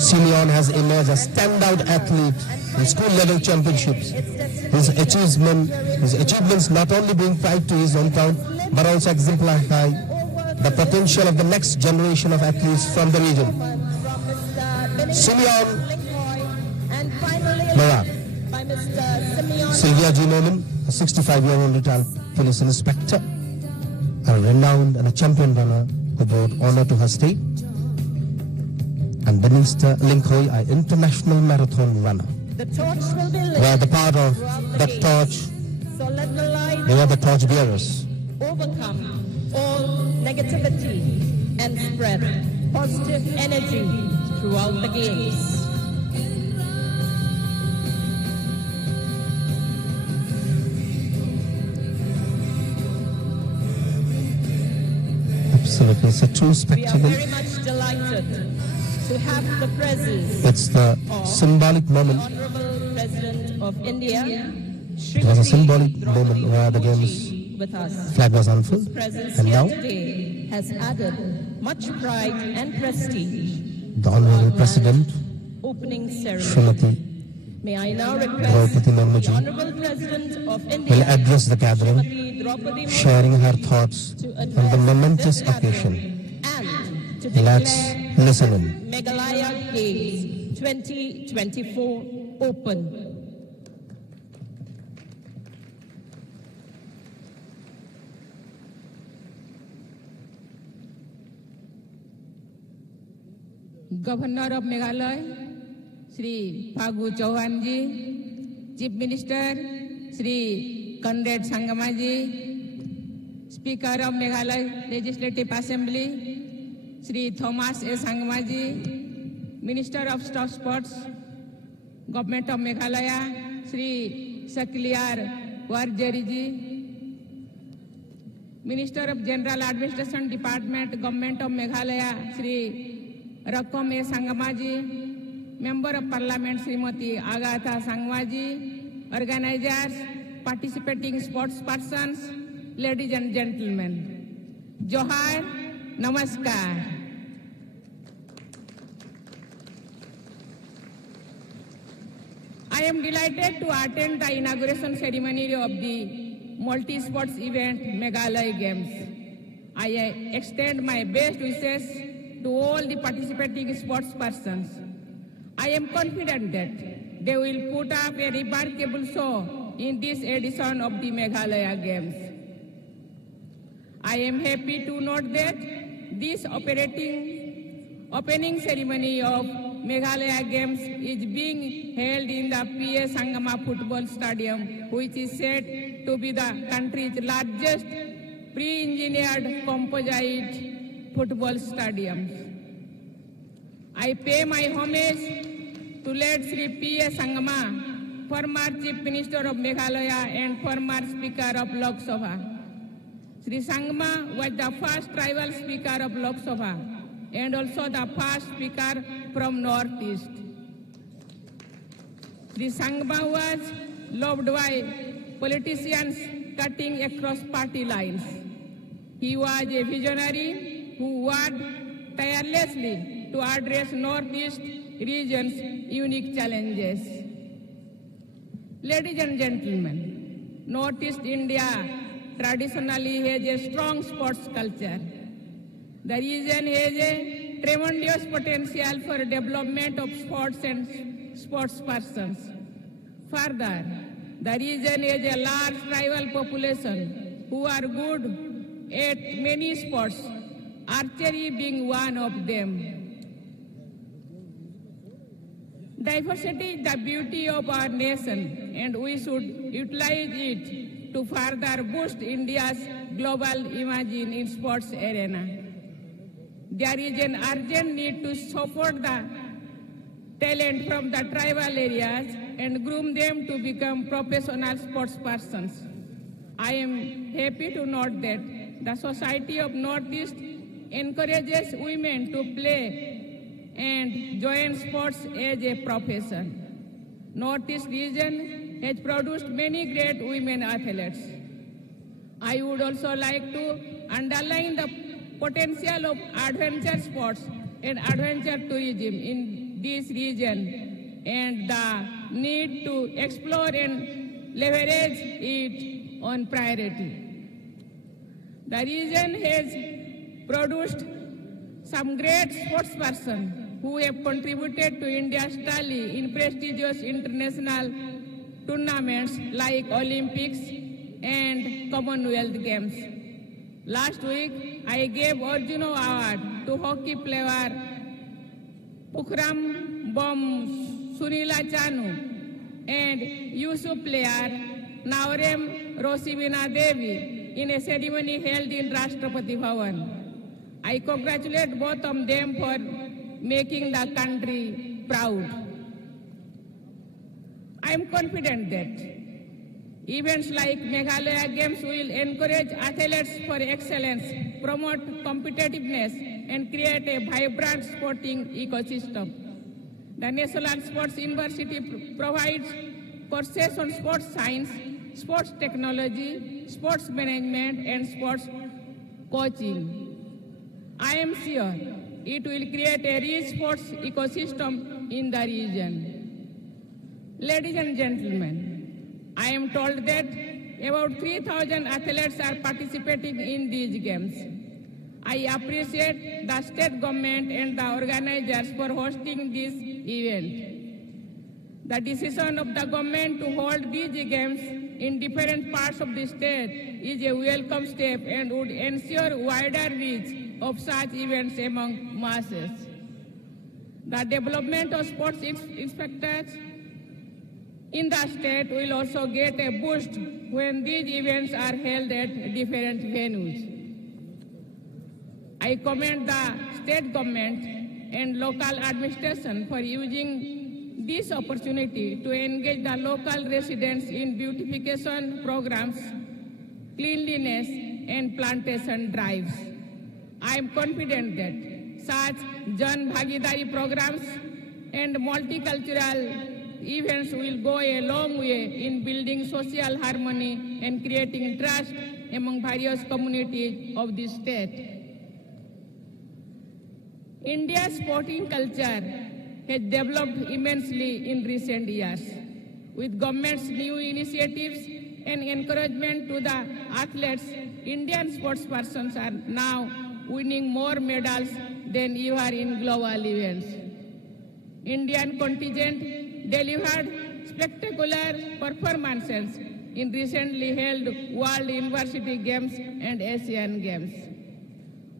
Simeon has emerged a standout athlete in school-level championships. His achievements not only bring pride to his hometown, but also exemplify the potential of the next generation of athletes from the region. Simeon Marak, Sylvia G. Norman, a 65-year-old retired police inspector, a renowned and a champion runner who brought honor to her state, and Benister Linkoy, an international marathon runner. The torch will be lit. We are the part of the torch. So let the light We are the torch bearers. overcome all negativity and spread positive energy throughout the Games. Absolutely, it's a true We are spectacle. very much delighted to have the presence It's the of symbolic moment. Honorable President of India, It was a symbolic moment where the Games with us. flag was unfurled, Presence and here now today has added much pride and prestige. the Honorable President, Opening ceremony. Srimati May I now request Draupadi the Murmuji Honorable President of will India, address the gathering, Srimati Draupadi Murmu, sharing her thoughts to on address the momentous this occasion. gathering and to Let's declare listen in. Meghalaya Games 2024 open. Governor of Meghalaya, Sri Phagu Chauhan ji, Chief Minister, Sri Conrad Sangma ji, Speaker of Meghalaya Legislative Assembly, Sri Thomas A. Sangma ji, Minister of Sports, Government of Meghalaya, Sri Sakliar Warjari ji, Minister of General Administration Department, Government of Meghalaya, Sri Rakom A. Sangma ji, Member of Parliament Srimati Agatha Sangma ji, organizers, participating sports persons, ladies and gentlemen, Johar, Namaskar. I am delighted to attend the inauguration ceremony of the multi-sports event Meghalaya Games. I extend my best wishes to all the participating sports persons. I am confident that they will put up a remarkable show in this edition of the Meghalaya Games. I am happy to note that this opening ceremony of Meghalaya Games is being held in the P.A. Sangama Football Stadium, which is said to be the country's largest pre-engineered composite football stadium. I pay my homage to late Sri P.A. Sangma, former Chief Minister of Meghalaya and former Speaker of Lok Sabha. Sri Sangma was the first tribal Speaker of Lok Sabha and also the first Speaker from Northeast. The Sangma was loved by politicians cutting across party lines. He was a visionary who worked tirelessly to address Northeast region's unique challenges. Ladies and gentlemen, Northeast India traditionally has a strong sports culture. The region has a tremendous potential for development of sports and sports persons. Further, the region has a large tribal population who are good at many sports, archery being one of them. Diversity is the beauty of our nation, and we should utilize it to further boost India's global image in sports arena. There is an urgent need to support the talent from the tribal areas and groom them to become professional sports persons. I am happy to note that the Society of Northeast encourages women to play and join sports as a profession. Northeast region has produced many great women athletes. I would also like to underline the potential of adventure sports and adventure tourism in this region and the need to explore and leverage it on priority. The region has produced some great sportspersons who have contributed to India's tally in prestigious international tournaments like Olympics and Commonwealth Games. Last week, I gave Arjuna Award to hockey player Pukram Bom Sunila Chanu and Yusuf player Naurem Rosivina Devi in a ceremony held in Rashtrapati Bhavan. I congratulate both of them for making the country proud. I am confident that events like Meghalaya Games will encourage athletes for excellence, promote competitiveness, and create a vibrant sporting ecosystem. The National Sports University provides courses on sports science, sports technology, sports management, and sports coaching. I am sure it will create a rich sports ecosystem in the region. Ladies and gentlemen, I am told that about 3,000 athletes are participating in these games. I appreciate the state government and the organizers for hosting this event. The decision of the government to hold these games in different parts of the state is a welcome step and would ensure wider reach of such events among masses. The development of sports inspectors in the state will also get a boost when these events are held at different venues. I commend the state government and local administration for using this opportunity to engage the local residents in beautification programs, cleanliness, and plantation drives. I am confident that such Jan Bhagidari programs and multicultural events will go a long way in building social harmony and creating trust among various communities of the state. India's sporting culture has developed immensely in recent years. With government's new initiatives and encouragement to the athletes, Indian sportspersons are now winning more medals than ever in global events. Indian contingent delivered spectacular performances in recently held World University Games and Asian Games.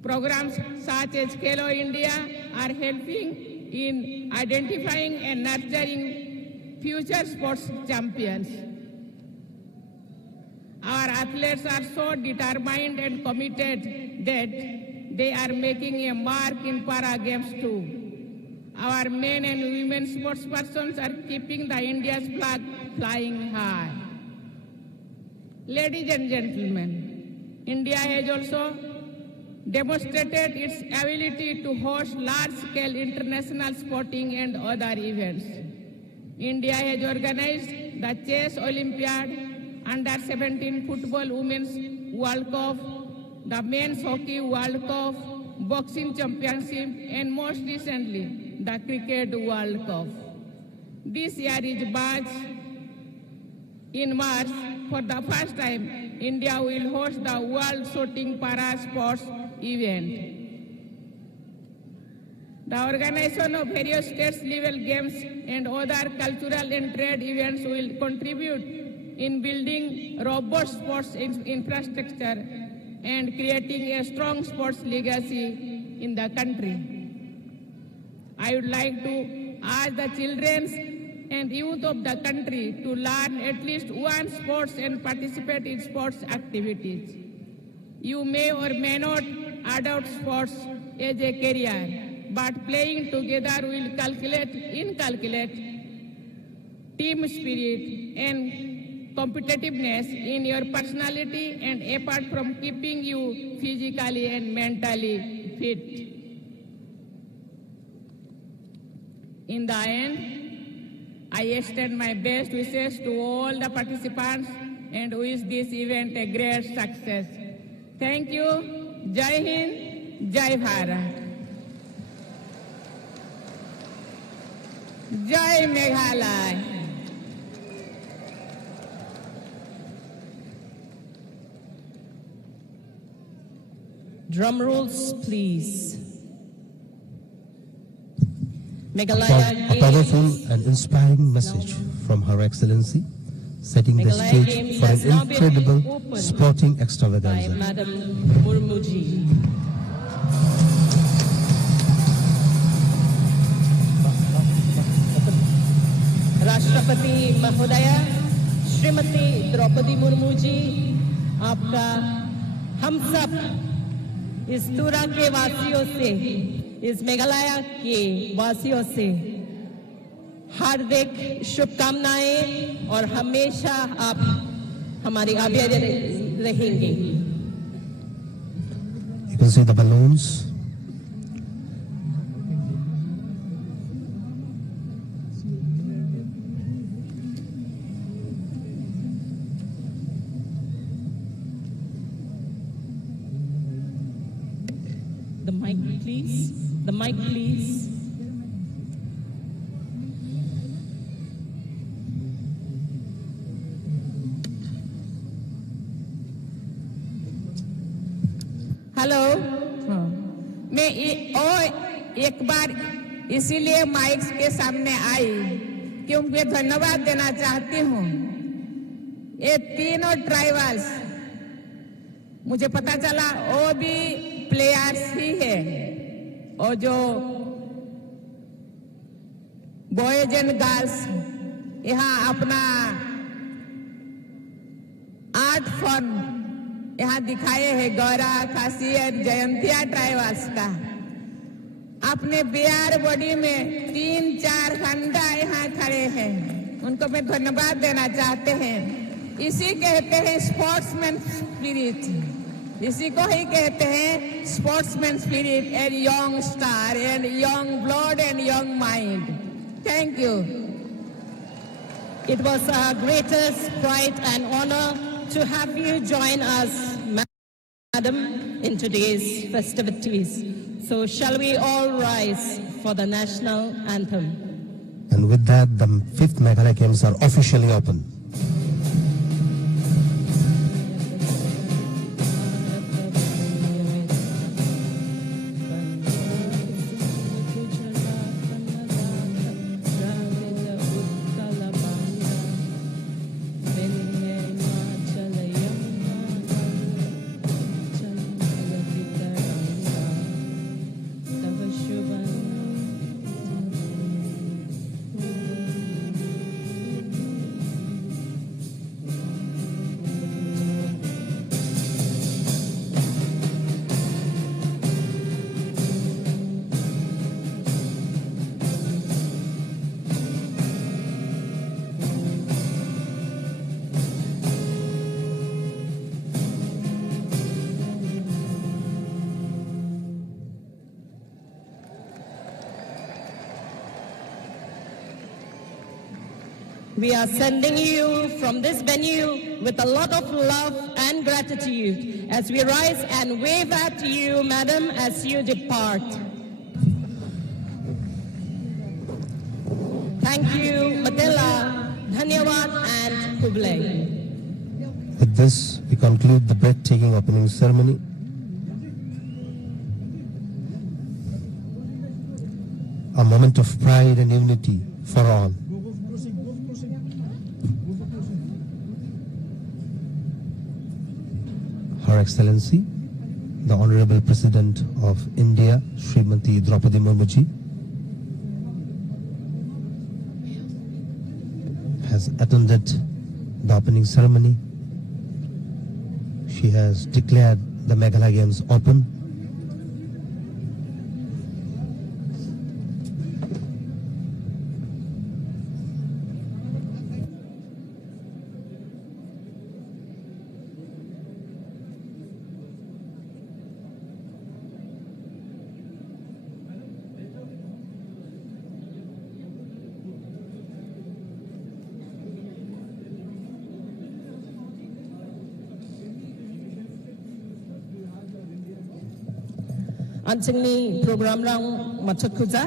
Programs such as Khelo India are helping in identifying and nurturing future sports champions. Our athletes are so determined and committed that they are making a mark in para games too. Our men and women sportspersons are keeping the India's flag flying high. Ladies and gentlemen, India has also demonstrated its ability to host large-scale international sporting and other events. India has organized the Chess Olympiad, Under-17 Football Women's World Cup, the Men's Hockey World Cup, Boxing Championship, and most recently, the Cricket World Cup. This year is March. In March, for the first time, India will host the World Shooting Para Sports event. The organization of various state-level games and other cultural and trade events will contribute in building robust sports infrastructure and creating a strong sports legacy in the country. I would like to ask the children and youth of the country to learn at least one sport and participate in sports activities. You may or may not adopt sports as a career, but playing together will inculcate team spirit and competitiveness in your personality, and apart from keeping you physically and mentally fit. In the end, I extend my best wishes to all the participants and wish this event a great success. Thank you. Jai Hind, Jai Bharat. Jai Meghalaya. Drum rolls, please. Meghalaya A powerful and inspiring message from Her Excellency, setting the Meghalaya stage Games for has an now been incredible opened sporting by extravaganza. Madam Murmuji. राष्ट्रपति महोदया श्रीमती द्रौपदी मुर्मू जी, आपका हम सब इस तुरा के वासियों से, इस मेघालय के वासियों से हार्दिक शुभकामनाएं और हमेशा आप हमारी आज्ञा रहेंगे. You can see the balloons. The mic, please. The mic, please. Hello. मैं एक बार इसीलिए माइक के सामने आई क्योंकि धन्यवाद देना चाहती हूँ. ये तीनों ट्राइबल्स, मुझे पता चला वो भी प्लेयर्स ही है, और जो बॉयज एंड गर्ल्स यहाँ अपना आर्ट फॉर्म यहाँ दिखाए हैं, गौरा, खासी और जयंतिया ट्राइबल्स का. अपने बिहार बॉडी में 3-4 घंटा यहाँ खड़े हैं, उनको मैं धन्यवाद देना चाहते हैं. इसी कहते हैं स्पोर्ट्समैन स्पिरिट, इसी को ही कहते हैं sportsman spirit and young star and young blood and young mind. Thank you. It was our greatest pride and honor to have you join us, Madam, in today's festivities. So shall we all rise for the national anthem? And with that, the 5th Meghalaya Games are officially open. We are sending you from this venue with a lot of love and gratitude as we rise and wave at you, Madam, as you depart. Thank you, Matela, Dhanyawad, and Kublai. With this, we conclude the breathtaking opening ceremony. A moment of pride and unity for all. Her Excellency, the Honorable President of India, Srimati Draupadi Murmuji, has attended the opening ceremony. She has declared the Meghalaya Games open. Antingni program rang machutkuja.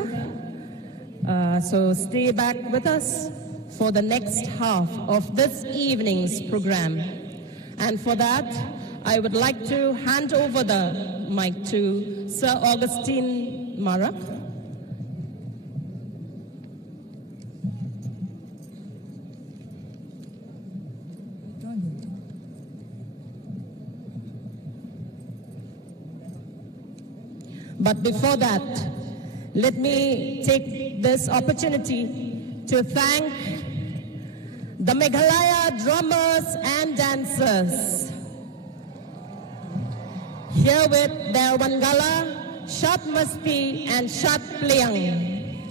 So stay back with us for the next half of this evening's program. And for that, I would like to hand over the mic to Sir Augustine Marak. But before that, let me take this opportunity to thank the Meghalaya drummers and dancers. Here with their Wangala, Shat Masti and Shat Pliang.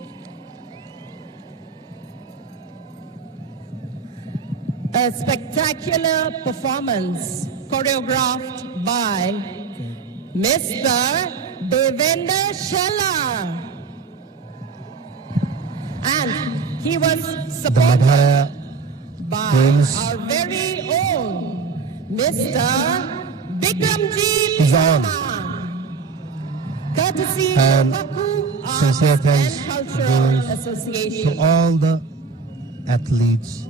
A spectacular performance choreographed by Mr. Devender Sheller. And he was supported by our very own Mr. Bikramji Sharma, courtesy And of Baku sincere Arts thanks and Cultural Association. to all the athletes,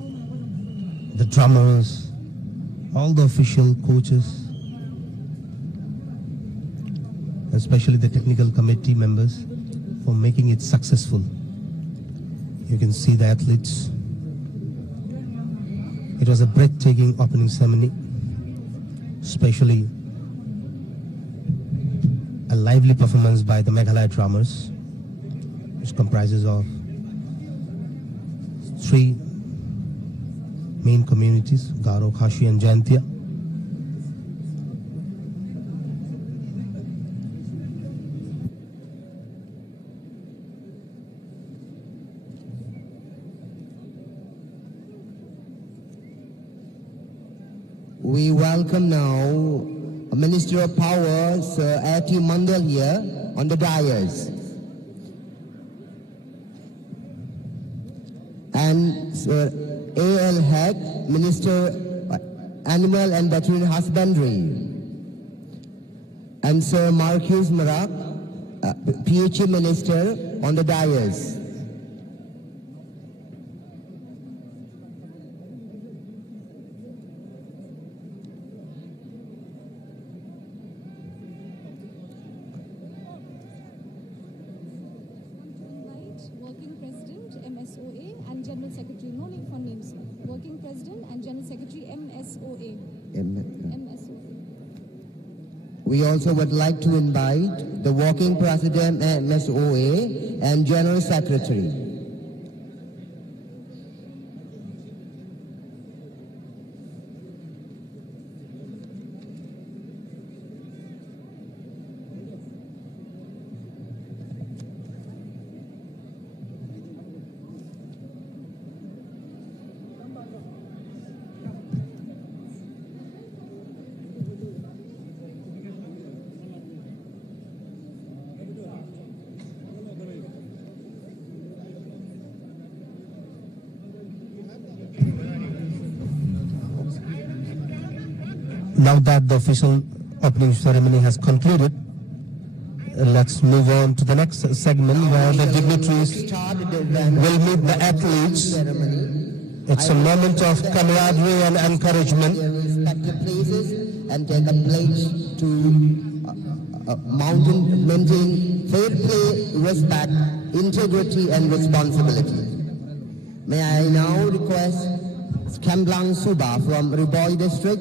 the drummers, all the official coaches, especially the technical committee members, for making it successful. You can see the athletes. It was a breathtaking opening ceremony, especially a lively performance by the Meghalaya drummers, which comprises of 3 main communities, GARO, Khashi and Jaintia. We welcome now Minister of Power, Sir A.T. Mandal here on the dais. And Sir A.L. Heck, Minister Animal and Veterinary Husbandry. And Sir Marcus Marak, PHE Minister on the dais. Working President, MSOA, and General Secretary. No name for names. Working President and General Secretary, MSOA. MSOA. We also would like to invite the Working President, MSOA, and General Secretary. Now that the official opening ceremony has concluded, let's move on to the next segment where the dignitaries will meet the athletes. It's a moment of camaraderie and encouragement. Respective places and take a pledge to maintain fair play, respect, integrity, and responsibility. May I now request Kemblang Suba from Riboy District